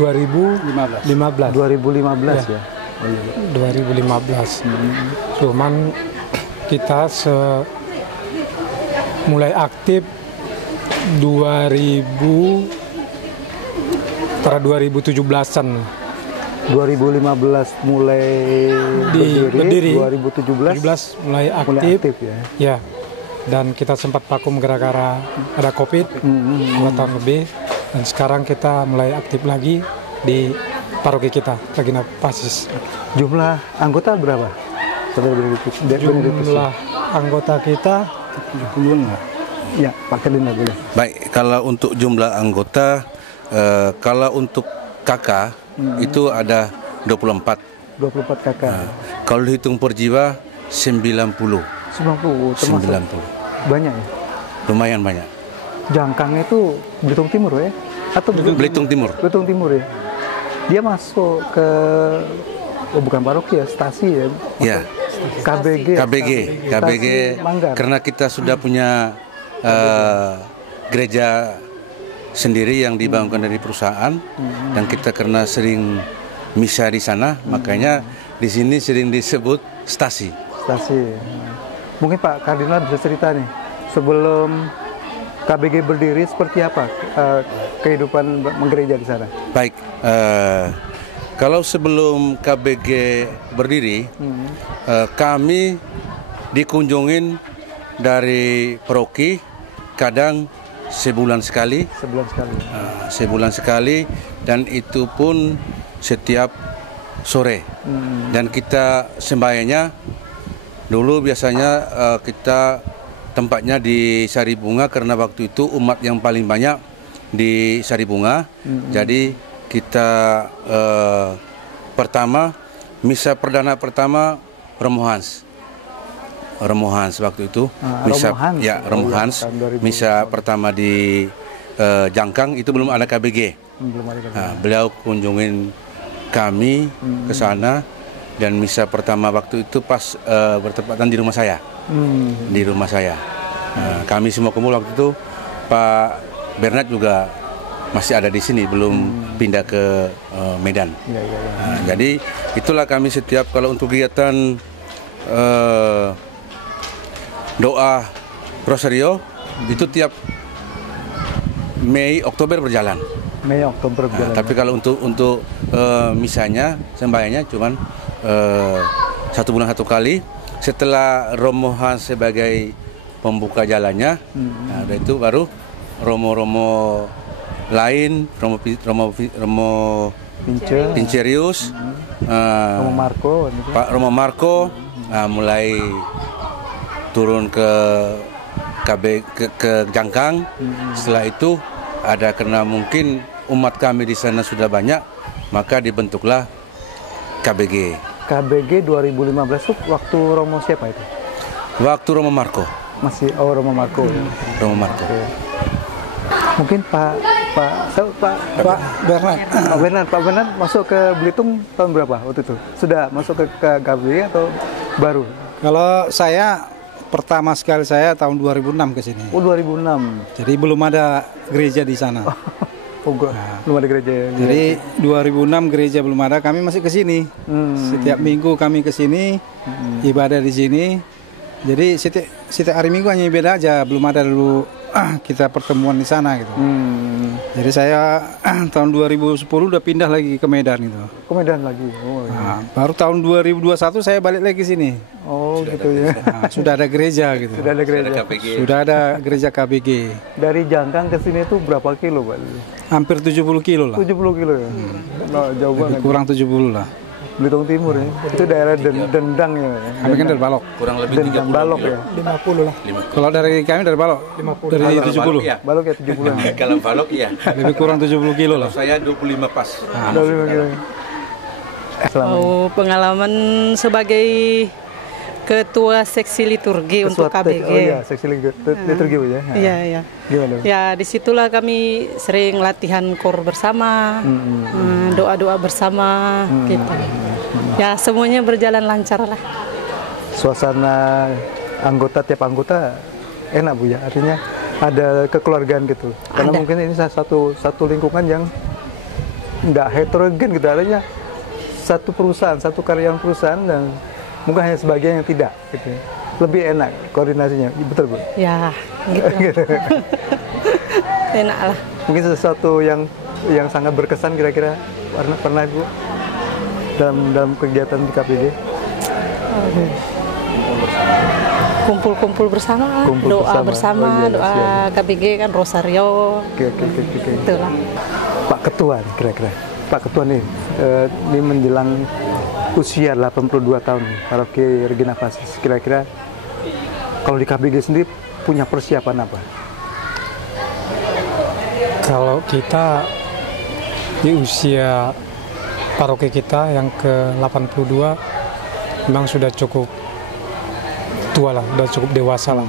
2015. 2015 ya. Oh, iya. 2015. Cuman kita mulai aktif 2017-an. 2015 mulai berdiri 2017 mulai aktif ya. Ya. Dan kita sempat vakum gara-gara ada Covid 2 tahun lebih, dan sekarang kita mulai aktif lagi di paroki kita Regina Pacis. Jumlah anggota berapa? Jumlah anggota kita 70-an. Ya, Pak Kardinal boleh. Baik, kalau untuk jumlah anggota, kalau untuk kakak itu ada 24. 24 kakak. Kalau dihitung per jiwa 90. 90 termasuk 90. Banyak ya? Lumayan banyak. Jangkang itu Belitung Timur ya? Atau Belitung Timur. Belitung Timur ya. Dia masuk ke bukan paroki ya, stasi ya. Ya. KBG Manggar. Karena kita sudah punya gereja sendiri yang dibangunkan dari perusahaan, dan kita karena sering misa di sana, makanya di sini sering disebut stasi. Mungkin Pak Kardinal bisa cerita nih, sebelum KBG berdiri seperti apa kehidupan menggereja di sana? Baik, kalau sebelum KBG berdiri, kami dikunjungin dari paroki kadang sebulan sekali. Sebulan sekali, dan itu pun setiap sore. Dan kita sembahyangnya dulu biasanya kita tempatnya di Sari Bunga, karena waktu itu umat yang paling banyak di Sari Bunga. Jadi kita misa perdana pertama Romo Hans waktu itu. Romo Hans. Misa pertama di Jangkang itu belum ada KBG. Beliau kunjungin kami ke sana, dan misa pertama waktu itu pas bertepatan di rumah saya. Kami semua kumpul waktu itu, Pak Bernard juga masih ada di sini, belum pindah ke Medan. Jadi itulah kami setiap kalau untuk kegiatan doa Rosario itu tiap Mei Oktober berjalan. Mei Oktober berjalan. Tapi kalau untuk misanya sembahyangnya cuman 1 bulan 1 kali setelah Romo Hans sebagai pembuka jalannya. Nah, itu baru Romo lain, Romo Pincerius, Romo Marco, Pak Romo Marco mulai turun ke Jangkang. Setelah itu ada karena mungkin umat kami di sana sudah banyak, maka dibentuklah KBG. KBG 2015 itu waktu Romo siapa itu? Waktu Romo Marco. Masih Romo Marco. Romo Marco. Mungkin Pak Bernard masuk ke Belitung tahun berapa waktu itu? Sudah masuk ke KBG atau baru? Kalau saya pertama sekali saya tahun 2006 ke sini. Oh, 2006. Jadi belum ada gereja di sana. Belum ada gereja. Jadi 2006 gereja belum ada, kami masih ke sini. Setiap minggu kami ke sini, ibadah di sini. Jadi setiap hari minggu hanya ibadah aja, belum ada dulu kita pertemuan di sana gitu. Jadi saya tahun 2010 udah pindah lagi ke Medan gitu. Ke Medan lagi. Oh, iya. Nah, baru tahun 2021 saya balik lagi sini. Oh, sudah gitu ya. Nah, sudah ada gereja gitu. Sudah ada gereja. Sudah ada gereja KBG. Dari Jangkang ke sini itu berapa kilo, Pak? Hampir 70 kilo lah. 70 kilo ya. Nah, jauh banget. Kurang 70 lah. Belitung Timur ya. Itu daerah Dendang ya. Kami kan dari Balok. Kurang lebih Dendang Balok ya. 50 lah. Kalau dari kami dari Balok 50. Dari 70. Balok ya 70. Kalau Balok iya. Lebih kurang 70 kilo lah. Saya 25 pas. 25 kilo. Pengalaman sebagai ketua seksi liturgi untuk KBG. Oh iya, seksi liturgi Bu ya. Iya. Gimana? Ya, disitulah kami sering latihan kor bersama, doa-doa bersama, gitu. Ya, semuanya berjalan lancar lah. Suasana tiap anggota enak Bu ya, artinya ada kekeluargaan gitu. Karena ada. Mungkin ini satu lingkungan yang nggak heterogen gitu, artinya satu perusahaan, satu karyawan perusahaan dan mungkin hanya sebagian yang tidak gitu. Lebih enak koordinasinya, betul Bu? Ya, gitu. Enak lah. Mungkin sesuatu yang sangat berkesan kira-kira pernah Bu dalam kegiatan di KBG? Kumpul bersama, doa bersama, oh, iya, doa siap. KBG kan Rosario. Oke. Itulah. Pak Ketua kira-kira. Pak Ketua nih, ini menjelang usia 82 tahun Paroki Regina Pacis. Kira-kira kalau di KBG sendiri punya persiapan apa? Kalau kita di usia paroki kita yang ke-82 memang sudah cukup tua lah, sudah cukup dewasa lah.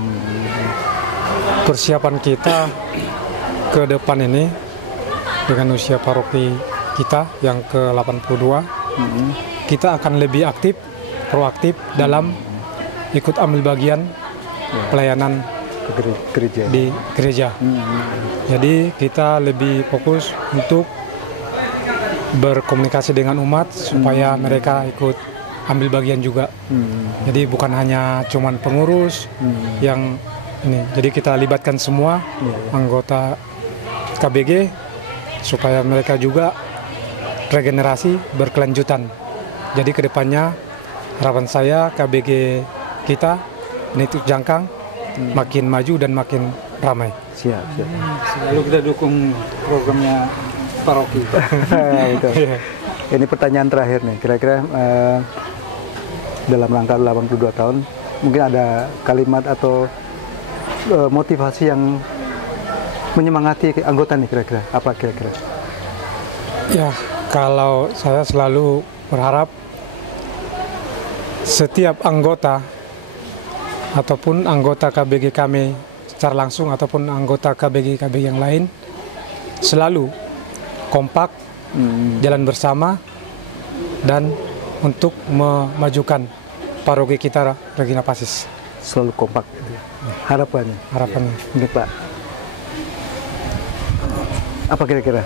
Persiapan kita ke depan ini dengan usia paroki kita yang ke-82, kita akan lebih proaktif dalam ikut ambil bagian pelayanan di gereja. Jadi kita lebih fokus untuk berkomunikasi dengan umat supaya mereka ikut ambil bagian juga. Jadi bukan hanya cuman pengurus yang ini. Jadi kita libatkan semua anggota KBG supaya mereka juga regenerasi berkelanjutan. Jadi kedepannya harapan saya KBG kita ini Jangkang makin maju dan makin ramai. Siap. Selalu kita dukung programnya paroki. Betul. Ini pertanyaan terakhir nih, kira-kira dalam rangka 82 tahun mungkin ada kalimat atau motivasi yang menyemangati anggota nih, kira-kira apa kira-kira? Ya, kalau saya selalu berharap setiap anggota ataupun anggota KBG kami secara langsung ataupun anggota KBG yang lain selalu kompak, jalan bersama dan untuk memajukan paroki kita Regina Pacis. selalu kompak gitu ya. Harapannya ini Pak, apa kira-kira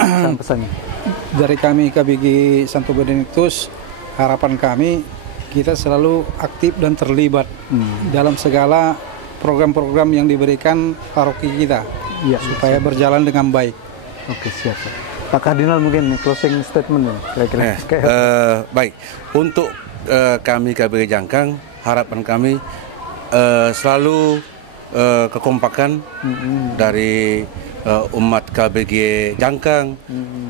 pesan-pesannya dari kami KBG Santo Benediktus? Harapan kami kita selalu aktif dan terlibat dalam segala program-program yang diberikan paroki kita, supaya berjalan dengan baik. Oke, siap Pak Kardinal, mungkin closing statement kira-kira. Baik, untuk kami KBG Jangkang, harapan kami selalu kekompakan dari umat KBG Jangkang,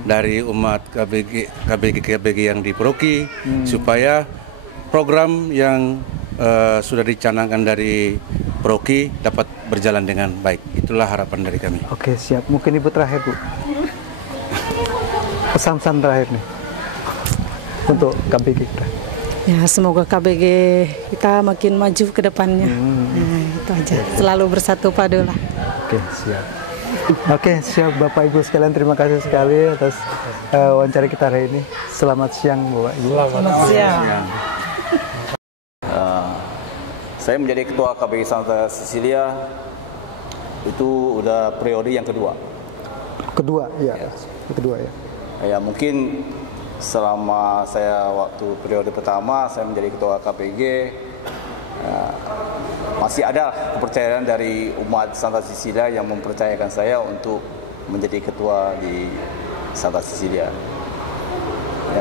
dari umat KBG yang di Paroki, supaya program yang sudah dicanangkan dari Paroki dapat berjalan dengan baik. Itulah harapan dari kami. Oke, siap. Mungkin Ibu terakhir, Bu. Pesan-pesan terakhir nih untuk KBG kita. Ya, semoga KBG kita makin maju ke depannya. Nah, itu aja. Selalu bersatu padu lah. Oke, siap. Oke, siap Bapak Ibu sekalian, terima kasih sekali atas wawancara kita hari ini. Selamat siang Bapak Ibu. Selamat siang. Saya menjadi ketua KBG Santa Cecilia itu udah periode yang kedua. Kedua ya. Ya, mungkin selama saya waktu periode pertama saya menjadi ketua KPG, masih ada kepercayaan dari umat Santa Cecilia yang mempercayakan saya untuk menjadi ketua di Santa Cecilia.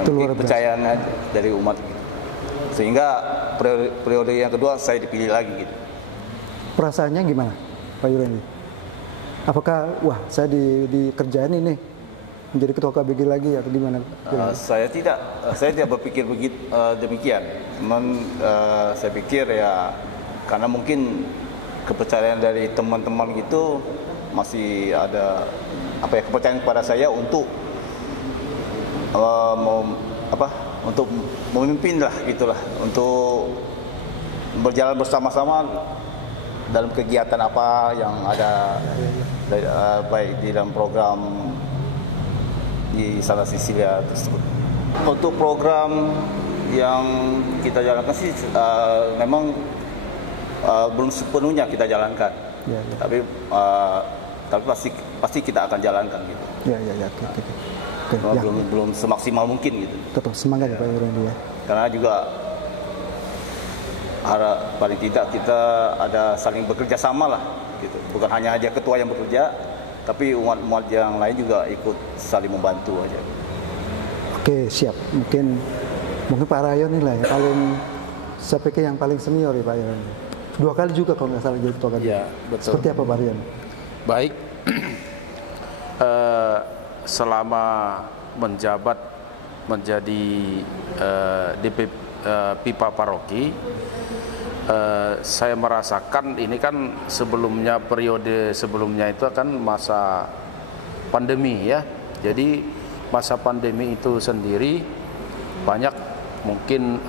Yang kepercayaan dari umat gitu. Sehingga periode yang kedua saya dipilih lagi gitu. Perasaannya gimana Pak Yureni? Apakah saya dikerjain ini menjadi ketua KBG lagi atau gimana? Saya tidak berpikir begitu demikian. Cuman saya pikir ya karena mungkin kepercayaan dari teman-teman gitu masih ada kepercayaan kepada saya untuk untuk memimpin lah gitulah, untuk berjalan bersama-sama dalam kegiatan apa yang ada baik di dalam program di Santa Cecilia tersebut. Untuk program yang kita jalankan sih memang belum sepenuhnya kita jalankan, tapi pasti kita akan jalankan gitu. Belum semaksimal mungkin gitu. Tetap semangat ya Pak Yureni ya. Karena juga paling tidak kita ada saling bekerja sama lah gitu. Bukan hanya aja ketua yang bekerja, tapi umat-umat yang lain juga ikut saling membantu aja. Oke, siap. Mungkin Pak Rayon ini lah yang paling, saya pikir yang paling senior ya Pak Rayon. 2 kali juga kalau nggak salah jadi ketua KBG. Iya, betul. Seperti apa Pak Rayon? Baik. Selama menjabat menjadi DP Pipa Paroki, saya merasakan ini kan sebelumnya, periode sebelumnya itu kan masa pandemi ya. Jadi masa pandemi itu sendiri banyak mungkin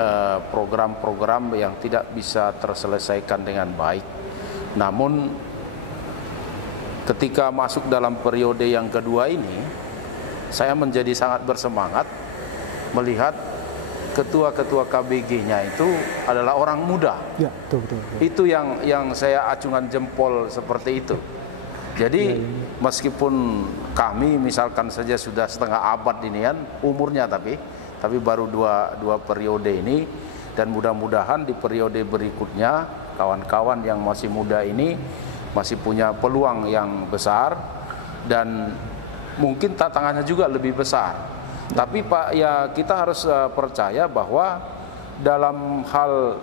program-program yang tidak bisa terselesaikan dengan baik. Namun ketika masuk dalam periode yang kedua ini, saya menjadi sangat bersemangat melihat ketua-ketua KBG-nya itu adalah orang muda. Ya, betul. Itu yang saya acungan jempol seperti itu. Jadi meskipun kami misalkan saja sudah setengah abad ini kan umurnya, tapi baru dua periode ini, dan mudah-mudahan di periode berikutnya kawan-kawan yang masih muda ini masih punya peluang yang besar dan mungkin tantangannya juga lebih besar. Tapi Pak, ya kita harus percaya bahwa dalam hal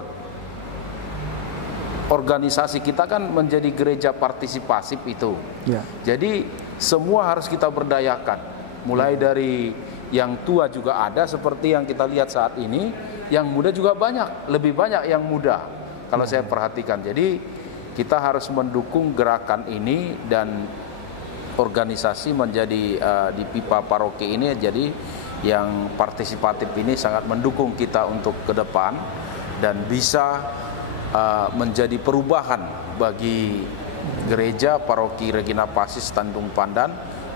organisasi kita kan menjadi gereja partisipasif itu. Ya. Jadi semua harus kita berdayakan. Mulai dari yang tua juga ada seperti yang kita lihat saat ini, yang muda juga banyak, lebih banyak yang muda kalau saya perhatikan. Jadi kita harus mendukung gerakan ini dan organisasi menjadi di Pipa Paroki ini jadi yang partisipatif ini sangat mendukung kita untuk ke depan dan bisa menjadi perubahan bagi gereja Paroki Regina Pacis Tanjung Pandan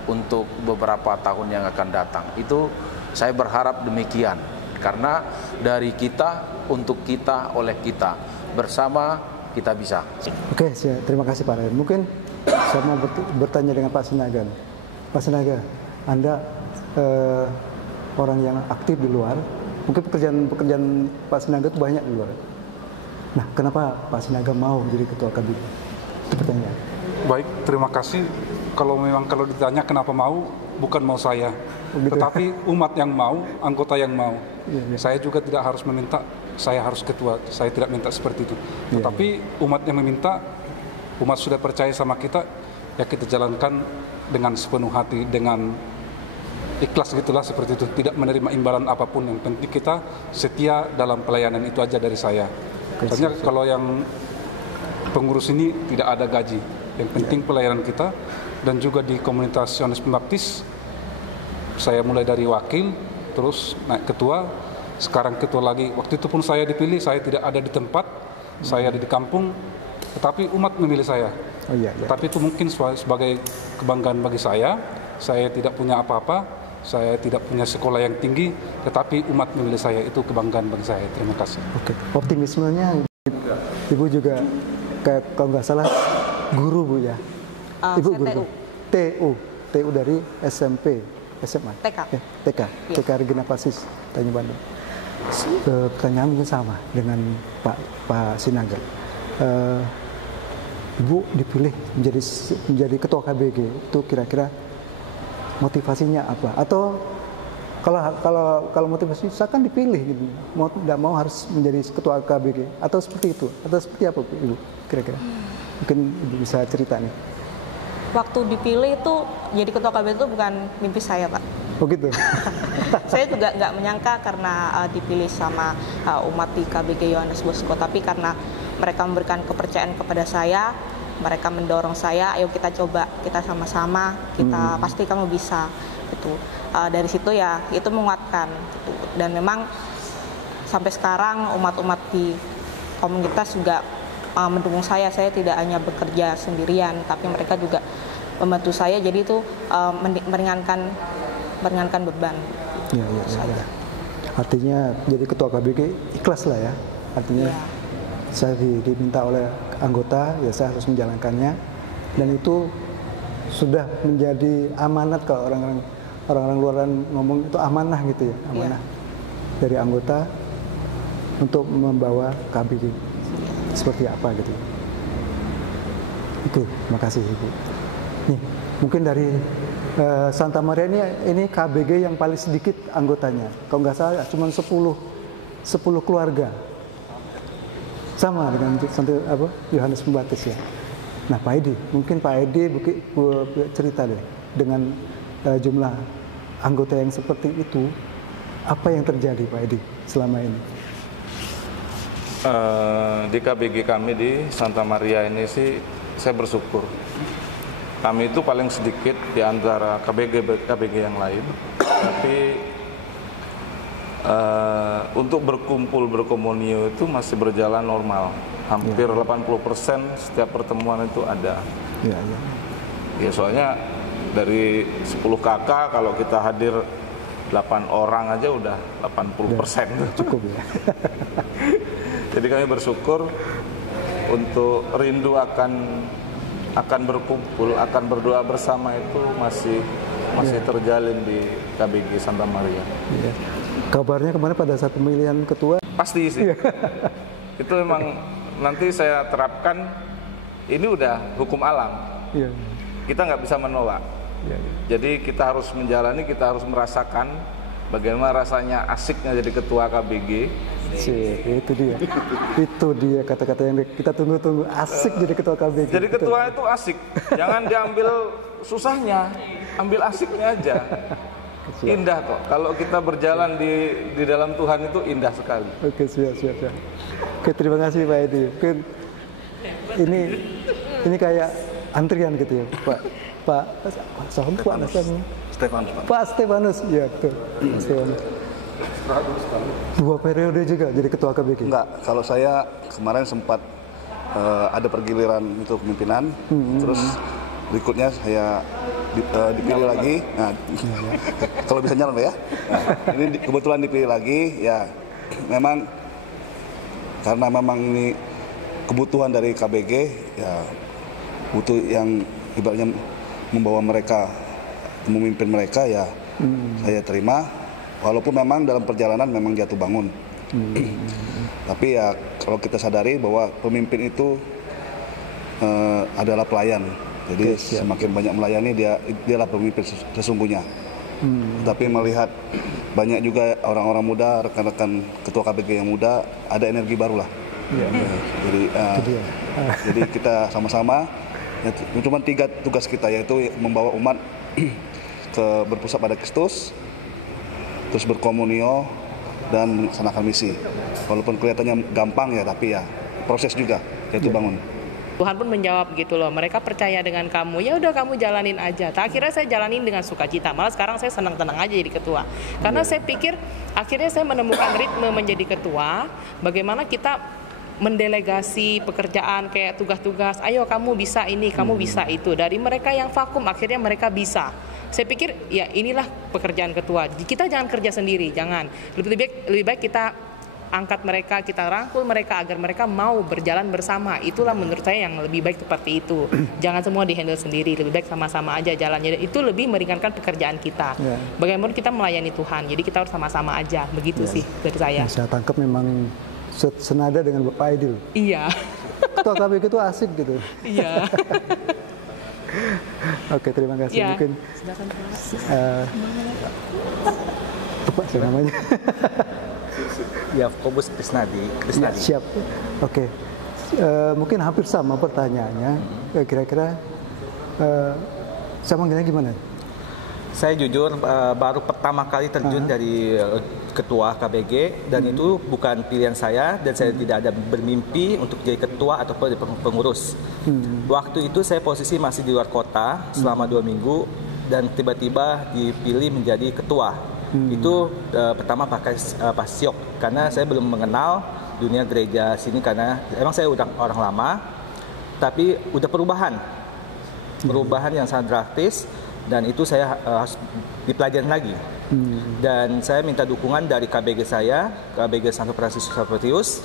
untuk beberapa tahun yang akan datang. Itu saya berharap demikian, karena dari kita, untuk kita, oleh kita, bersama kita bisa. Oke, terima kasih Pak Raden. Mungkin saya mau bertanya dengan Pak Sinaga. Pak Sinaga, Anda orang yang aktif di luar, mungkin pekerjaan Pak Sinaga itu banyak di luar. Nah, kenapa Pak Sinaga mau menjadi ketua KBG? Itu pertanyaan. Baik, terima kasih. Kalau ditanya kenapa mau, bukan mau saya, tetapi umat yang mau, anggota yang mau. Saya juga tidak harus meminta saya harus ketua, saya tidak minta seperti itu. Tetapi umat yang meminta, umat sudah percaya sama kita, ya kita jalankan dengan sepenuh hati, dengan ikhlas gitulah, seperti itu. Tidak menerima imbalan apapun, yang penting kita setia dalam pelayanan, itu aja dari saya. Soalnya kalau yang pengurus ini tidak ada gaji, yang penting pelayanan kita. Dan juga di komunitas Yohanes Pembaptis, saya mulai dari wakil, terus naik ketua, sekarang ketua lagi. Waktu itu pun saya dipilih, saya tidak ada di tempat, saya ada di kampung, tetapi umat memilih saya. Tapi itu mungkin sebagai kebanggaan bagi saya tidak punya apa-apa, saya tidak punya sekolah yang tinggi, tetapi umat memilih saya, itu kebanggaan bagi saya. Terima kasih. Oke. Optimismenya, Ibu juga kayak kalau nggak salah guru Bu ya? Ibu guru. TU dari SMP, SMA. TK Regina Pasis, Tanjung Bandung. Pertanyaan mungkin sama dengan Pak Sinaga. Ibu dipilih menjadi ketua KBG, itu kira-kira motivasinya apa? Atau kalau motivasi, saya kan dipilih gitu, tidak mau harus menjadi ketua KBG, atau seperti itu, atau seperti apa Ibu kira-kira? Mungkin Ibu bisa cerita nih. Waktu dipilih itu jadi ketua KBG itu bukan mimpi saya, Pak. Oh gitu. Saya juga nggak menyangka karena dipilih sama umat di KBG Yohanes Bosco, tapi karena mereka memberikan kepercayaan kepada saya, mereka mendorong saya, ayo kita coba, kita sama-sama, kita pasti kamu bisa. Gitu. Dari situ ya itu menguatkan. Gitu. Dan memang sampai sekarang umat-umat di komunitas juga mendukung saya tidak hanya bekerja sendirian, tapi mereka juga membantu saya, jadi itu meringankan beban. Iya. Artinya jadi ketua KBG ikhlas lah ya. Artinya saya diminta oleh anggota, ya saya harus menjalankannya, dan itu sudah menjadi amanat. Kalau orang-orang luaran ngomong itu amanah gitu ya, amanah dari anggota untuk membawa KBG seperti apa gitu. Oke, makasih Ibu. Nih, mungkin dari Santa Maria ini KBG yang paling sedikit anggotanya. Kalau nggak salah cuma 10 keluarga. Sama dengan Yohanes Pembaptis ya. Nah, Pak Edi, mungkin Pak Edi cerita deh, dengan jumlah anggota yang seperti itu, apa yang terjadi Pak Edi selama ini? Di KBG kami di Santa Maria ini sih saya bersyukur. Kami itu paling sedikit di antara KBG yang lain, tapi untuk berkumpul berkomunio itu masih berjalan normal. Hampir 80% setiap pertemuan itu ada. Ya soalnya dari 10 kakak kalau kita hadir 8 orang aja udah 80%. Cukup ya. Jadi kami bersyukur untuk rindu akan berkumpul, akan berdoa bersama itu masih terjalin di KBG Santa Maria. Iya. Kabarnya kemarin pada saat pemilihan ketua pasti sih. Itu memang nanti saya terapkan, ini udah hukum alam. Iya. Kita nggak bisa menolak. Iya. Jadi kita harus menjalani, kita harus merasakan bagaimana rasanya asiknya jadi ketua KBG. Itu dia kata-kata yang kita tunggu-tunggu, asik jadi ketua KBG. Jadi ketua itu asik, jangan diambil susahnya, ambil asiknya aja. Indah kok, kalau kita berjalan di dalam Tuhan itu indah sekali. Oke, siap. Oke, terima kasih Pak Edi. Mungkin ini kayak antrian gitu ya, Pak Stefanus, ya betul. Stefanus. 2 periode juga jadi ketua KBG? Enggak, kalau saya kemarin sempat ada pergiliran itu kepemimpinan, terus berikutnya saya dipilih lagi. Nah, kalau bisa nyalon ya. Nah, ini kebetulan dipilih lagi, ya memang karena memang ini kebutuhan dari KBG ya butuh yang ibaratnya membawa mereka, memimpin mereka ya saya terima, walaupun memang dalam perjalanan memang jatuh bangun. Tapi ya kalau kita sadari bahwa pemimpin itu adalah pelayan, jadi semakin banyak melayani dialah pemimpin sesungguhnya. Tapi melihat banyak juga orang-orang muda, rekan-rekan ketua KBG yang muda, ada energi baru lah. Jadi kita sama-sama, ya, cuma 3 tugas kita, yaitu membawa umat berpusat pada Kristus, terus berkomunio dan melaksanakan misi. Walaupun kelihatannya gampang ya, tapi ya proses juga, yaitu bangun. Tuhan pun menjawab gitu loh, mereka percaya dengan kamu, ya udah kamu jalanin aja. Akhirnya saya jalanin dengan sukacita, malah sekarang saya senang-tenang aja jadi ketua. Karena saya pikir akhirnya saya menemukan ritme menjadi ketua, bagaimana kita mendelegasi pekerjaan kayak tugas-tugas, ayo kamu bisa ini, kamu bisa itu. Dari mereka yang vakum akhirnya mereka bisa. Saya pikir ya inilah pekerjaan ketua. Kita jangan kerja sendiri, jangan. Lebih baik kita angkat mereka, kita rangkul mereka agar mereka mau berjalan bersama. Itulah menurut saya yang lebih baik seperti itu. Jangan semua dihandle sendiri, lebih baik sama-sama aja jalannya. Itu lebih meringankan pekerjaan kita. Bagaimana kita melayani Tuhan, jadi kita harus sama-sama aja. Begitu sih dari saya. Saya tangkap memang senada dengan Bapak Aidil. Iya. Ketua KBG itu asik gitu. Iya. Oke, terima kasih. Ya. Mungkin apa sih namanya? Yakobus Krisnadi. Ya, siap. Oke. Mungkin hampir sama pertanyaannya. Kira-kira saya manggilnya gimana? Saya jujur baru pertama kali terjun dari ketua KBG dan itu bukan pilihan saya dan saya tidak ada bermimpi untuk jadi ketua atau pengurus. Waktu itu saya posisi masih di luar kota selama 2 minggu dan tiba-tiba dipilih menjadi ketua. Itu pertama pakai Pak Siok karena saya belum mengenal dunia gereja sini karena emang saya udah orang lama, tapi udah perubahan yang sangat drastis. Dan itu saya harus dipelajari lagi. Dan saya minta dukungan dari KBG saya, KBG Santo Fransiskus Salvatorius.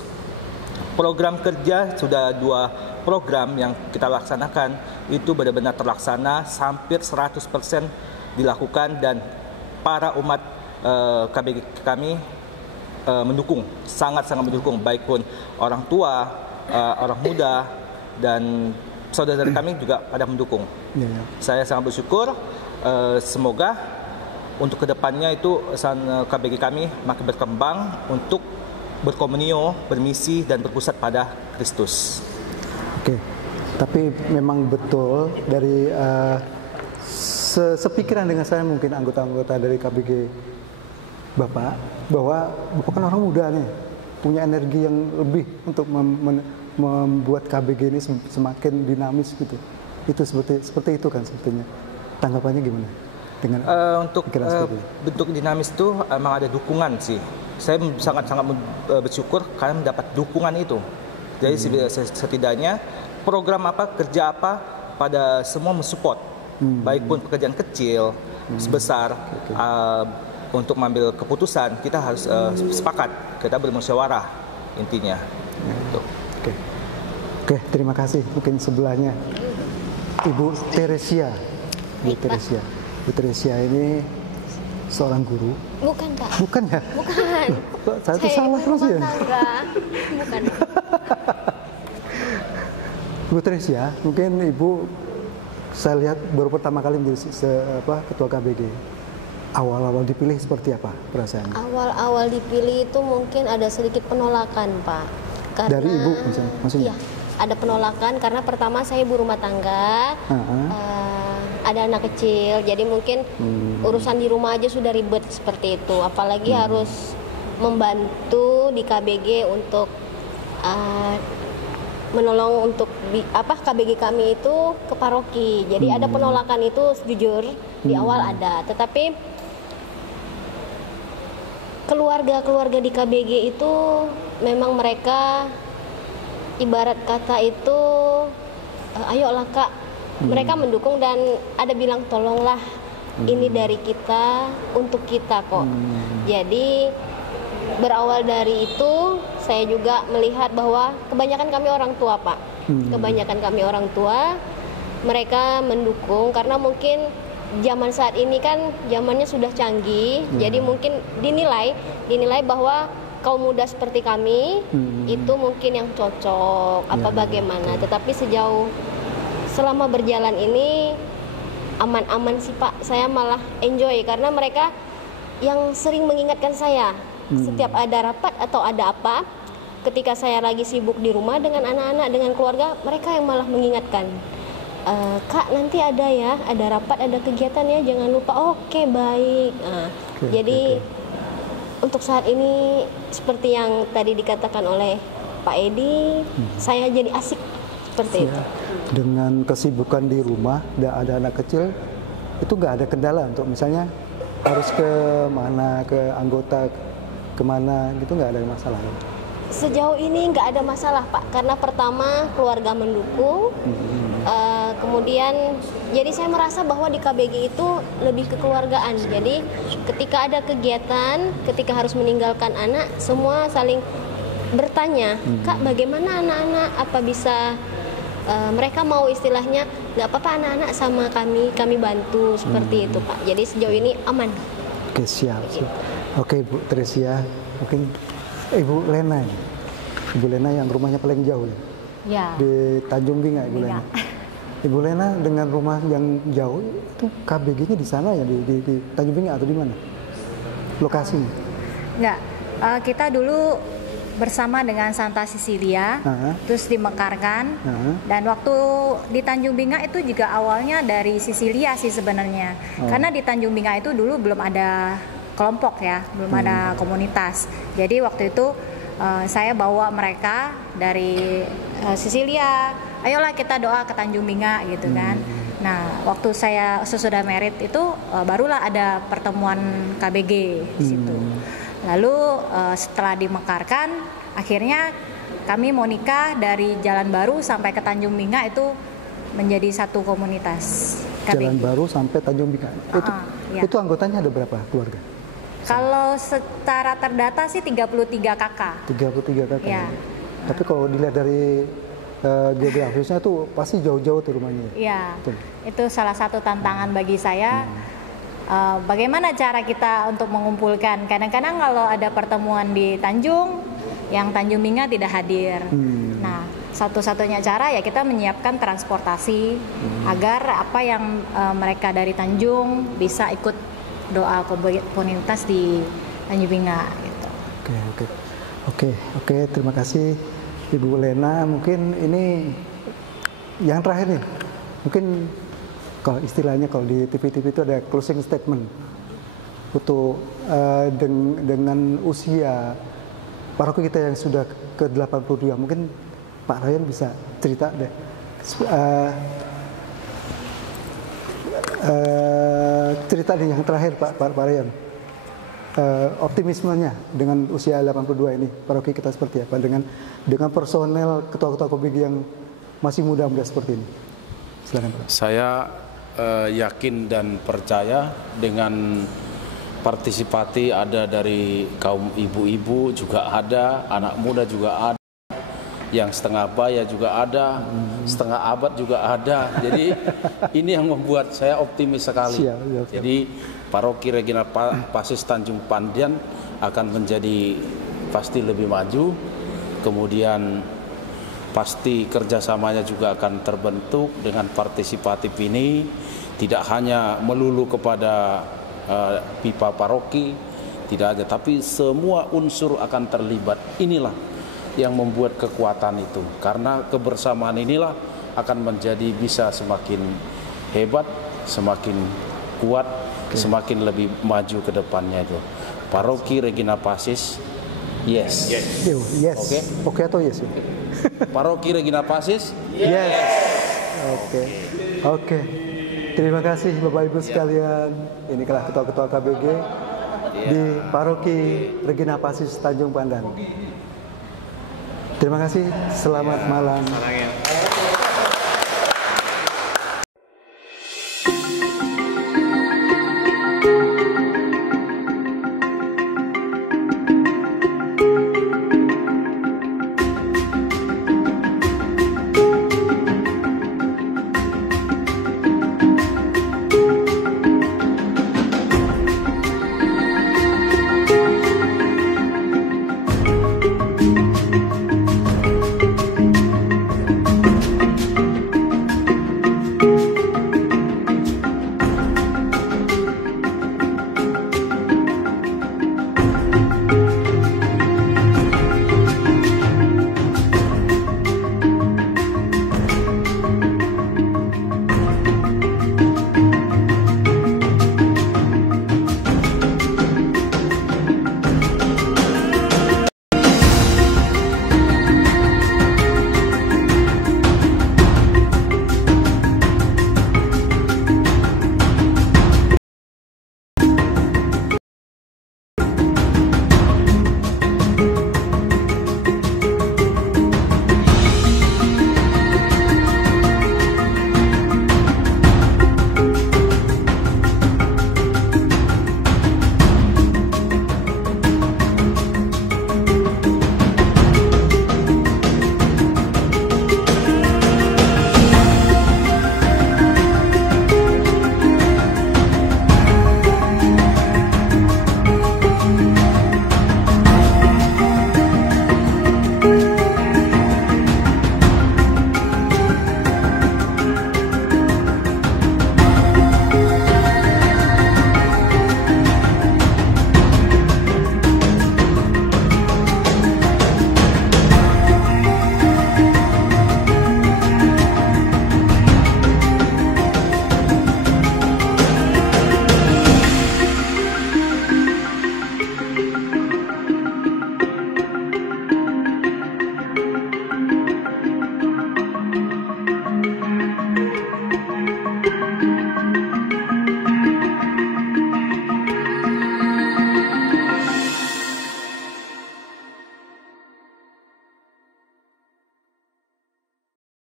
Program kerja sudah 2 program yang kita laksanakan, itu benar-benar terlaksana, hampir 100% dilakukan dan para umat KBG kami mendukung, sangat-sangat mendukung, baik pun orang tua, orang muda, dan saudara kami juga pada mendukung. Saya sangat bersyukur. Semoga untuk kedepannya itu KBG kami makin berkembang untuk berkomunio, bermisi dan berpusat pada Kristus. Oke, tapi memang betul dari sepikiran dengan saya mungkin anggota-anggota dari KBG Bapak bahwa Bapak kan orang muda nih, punya energi yang lebih untuk membuat KBG ini semakin dinamis gitu. Itu seperti itu kan sebetulnya. Tanggapannya gimana? Dengan untuk bentuk dinamis itu emang ada dukungan sih. Saya sangat-sangat bersyukur karena mendapat dukungan itu. Jadi setidaknya program apa, kerja apa, pada semua mensupport. Baik pun pekerjaan kecil, sebesar, untuk mengambil keputusan kita harus sepakat, kita bermusyawarah intinya. Oke, terima kasih. Mungkin sebelahnya Ibu Teresia. Ibu Teresia ini seorang guru. Bukan, Pak. Bukan ya? Bukan. Saya itu salah terus ya? Bukan. Ibu Teresia, mungkin Ibu saya lihat baru pertama kali menjadi ketua KBG. Awal-awal dipilih seperti apa perasaannya? Awal-awal dipilih itu mungkin ada sedikit penolakan, Pak. Karena, dari Ibu maksudnya? Iya, ada penolakan karena pertama saya ibu rumah tangga, ada anak kecil, jadi mungkin urusan di rumah aja sudah ribet seperti itu. Apalagi harus membantu di KBG untuk menolong untuk KBG kami itu ke paroki. Jadi ada penolakan itu jujur di awal ada, tetapi keluarga di KBG itu memang mereka ibarat kata itu ayolah Kak, mereka mendukung dan ada bilang tolonglah ini dari kita untuk kita kok. Jadi berawal dari itu saya juga melihat bahwa kebanyakan kami orang tua, Pak. Kebanyakan kami orang tua, mereka mendukung karena mungkin zaman saat ini kan zamannya sudah canggih, jadi mungkin dinilai bahwa kaum muda seperti kami itu mungkin yang cocok bagaimana. Tetapi selama berjalan ini aman-aman sih, Pak. Saya malah enjoy karena mereka yang sering mengingatkan saya setiap ada rapat atau ada apa. Ketika saya lagi sibuk di rumah dengan anak-anak, dengan keluarga, mereka yang malah mengingatkan. Kak, nanti ada ya, ada rapat, ada kegiatan ya, jangan lupa. Oke, baik. Jadi untuk saat ini seperti yang tadi dikatakan oleh Pak Edi, saya jadi asik seperti itu. Dengan kesibukan di rumah, ada anak kecil, itu nggak ada kendala untuk misalnya harus ke mana, ke anggota kemana gitu, nggak ada masalah. Sejauh ini nggak ada masalah, Pak, karena pertama keluarga mendukung, kemudian jadi saya merasa bahwa di KBG itu lebih kekeluargaan. Jadi ketika ada kegiatan, ketika harus meninggalkan anak, semua saling bertanya, Kak, bagaimana anak-anak, apa bisa mereka mau istilahnya nggak apa-apa anak-anak sama kami bantu seperti itu, Pak. Jadi sejauh ini aman. Oke, siap. Oke, Bu Tresia, mungkin Ibu Lena, Ibu Lena yang rumahnya paling jauh ya, di Tanjung Binga, Ibu Lena. Ibu Lena dengan rumah yang jauh itu KBG-nya di sana ya, di Tanjung Binga atau di mana lokasinya? Enggak, kita dulu bersama dengan Santa Cecilia, terus dimekarkan, dan waktu di Tanjung Binga itu juga awalnya dari Cecilia sih sebenarnya, karena di Tanjung Binga itu dulu belum ada kelompok ya, belum ada komunitas. Jadi waktu itu saya bawa mereka dari Cecilia, ayolah kita doa ke Tanjung Binga gitu kan. Nah, waktu saya sesudah merit itu barulah ada pertemuan KBG di situ. Lalu setelah dimekarkan, akhirnya kami mau nikah dari Jalan Baru sampai ke Tanjung Binga itu menjadi satu komunitas KBG. Jalan Baru sampai Tanjung Binga. Itu anggotanya ada berapa keluarga? Kalau secara terdata sih 33 kakak. 33 kakak. Ya. Tapi kalau dilihat dari geografisnya tuh pasti jauh-jauh tuh rumahnya. Iya. Itu salah satu tantangan bagi saya. Bagaimana cara kita untuk mengumpulkan? Kadang-kadang kalau ada pertemuan di Tanjung, yang Tanjung Binga tidak hadir. Nah, satu-satunya cara ya kita menyiapkan transportasi agar apa yang mereka dari Tanjung bisa ikut doa komunitas di Tanjung Binga gitu. Oke, terima kasih Ibu Lena. Mungkin ini yang terakhir nih. Mungkin kalau istilahnya kalau di TV-TV itu ada closing statement untuk dengan usia paroki kita yang sudah ke 82. Mungkin Pak Ryan bisa cerita deh. Cerita nih yang terakhir Pak Ryan, optimismenya dengan usia 82 ini paroki kita seperti apa dengan personel ketua-ketua KBG yang masih muda-muda seperti ini. Silakan Pak. Saya yakin dan percaya dengan partisipasi ada dari kaum ibu-ibu juga ada, anak muda juga ada, yang setengah baya juga ada, setengah abad juga ada. Jadi ini yang membuat saya optimis sekali. Siap. Jadi Paroki Regina Pacis Tanjung Pandan akan menjadi pasti lebih maju. Kemudian pasti kerjasamanya juga akan terbentuk dengan partisipatif ini. Tidak hanya melulu kepada pipa paroki, tidak aja, tapi semua unsur akan terlibat. Inilah yang membuat kekuatan itu, karena kebersamaan inilah akan menjadi bisa semakin hebat, semakin kuat, semakin lebih maju ke depannya itu. Paroki Regina Pacis, yes. Oke atau yes? Paroki Regina Pacis, yes. Oke. Terima kasih Bapak Ibu sekalian. Inilah ketua-ketua KBG di Paroki Regina Pacis Tanjung Pandan. Terima kasih, selamat malam.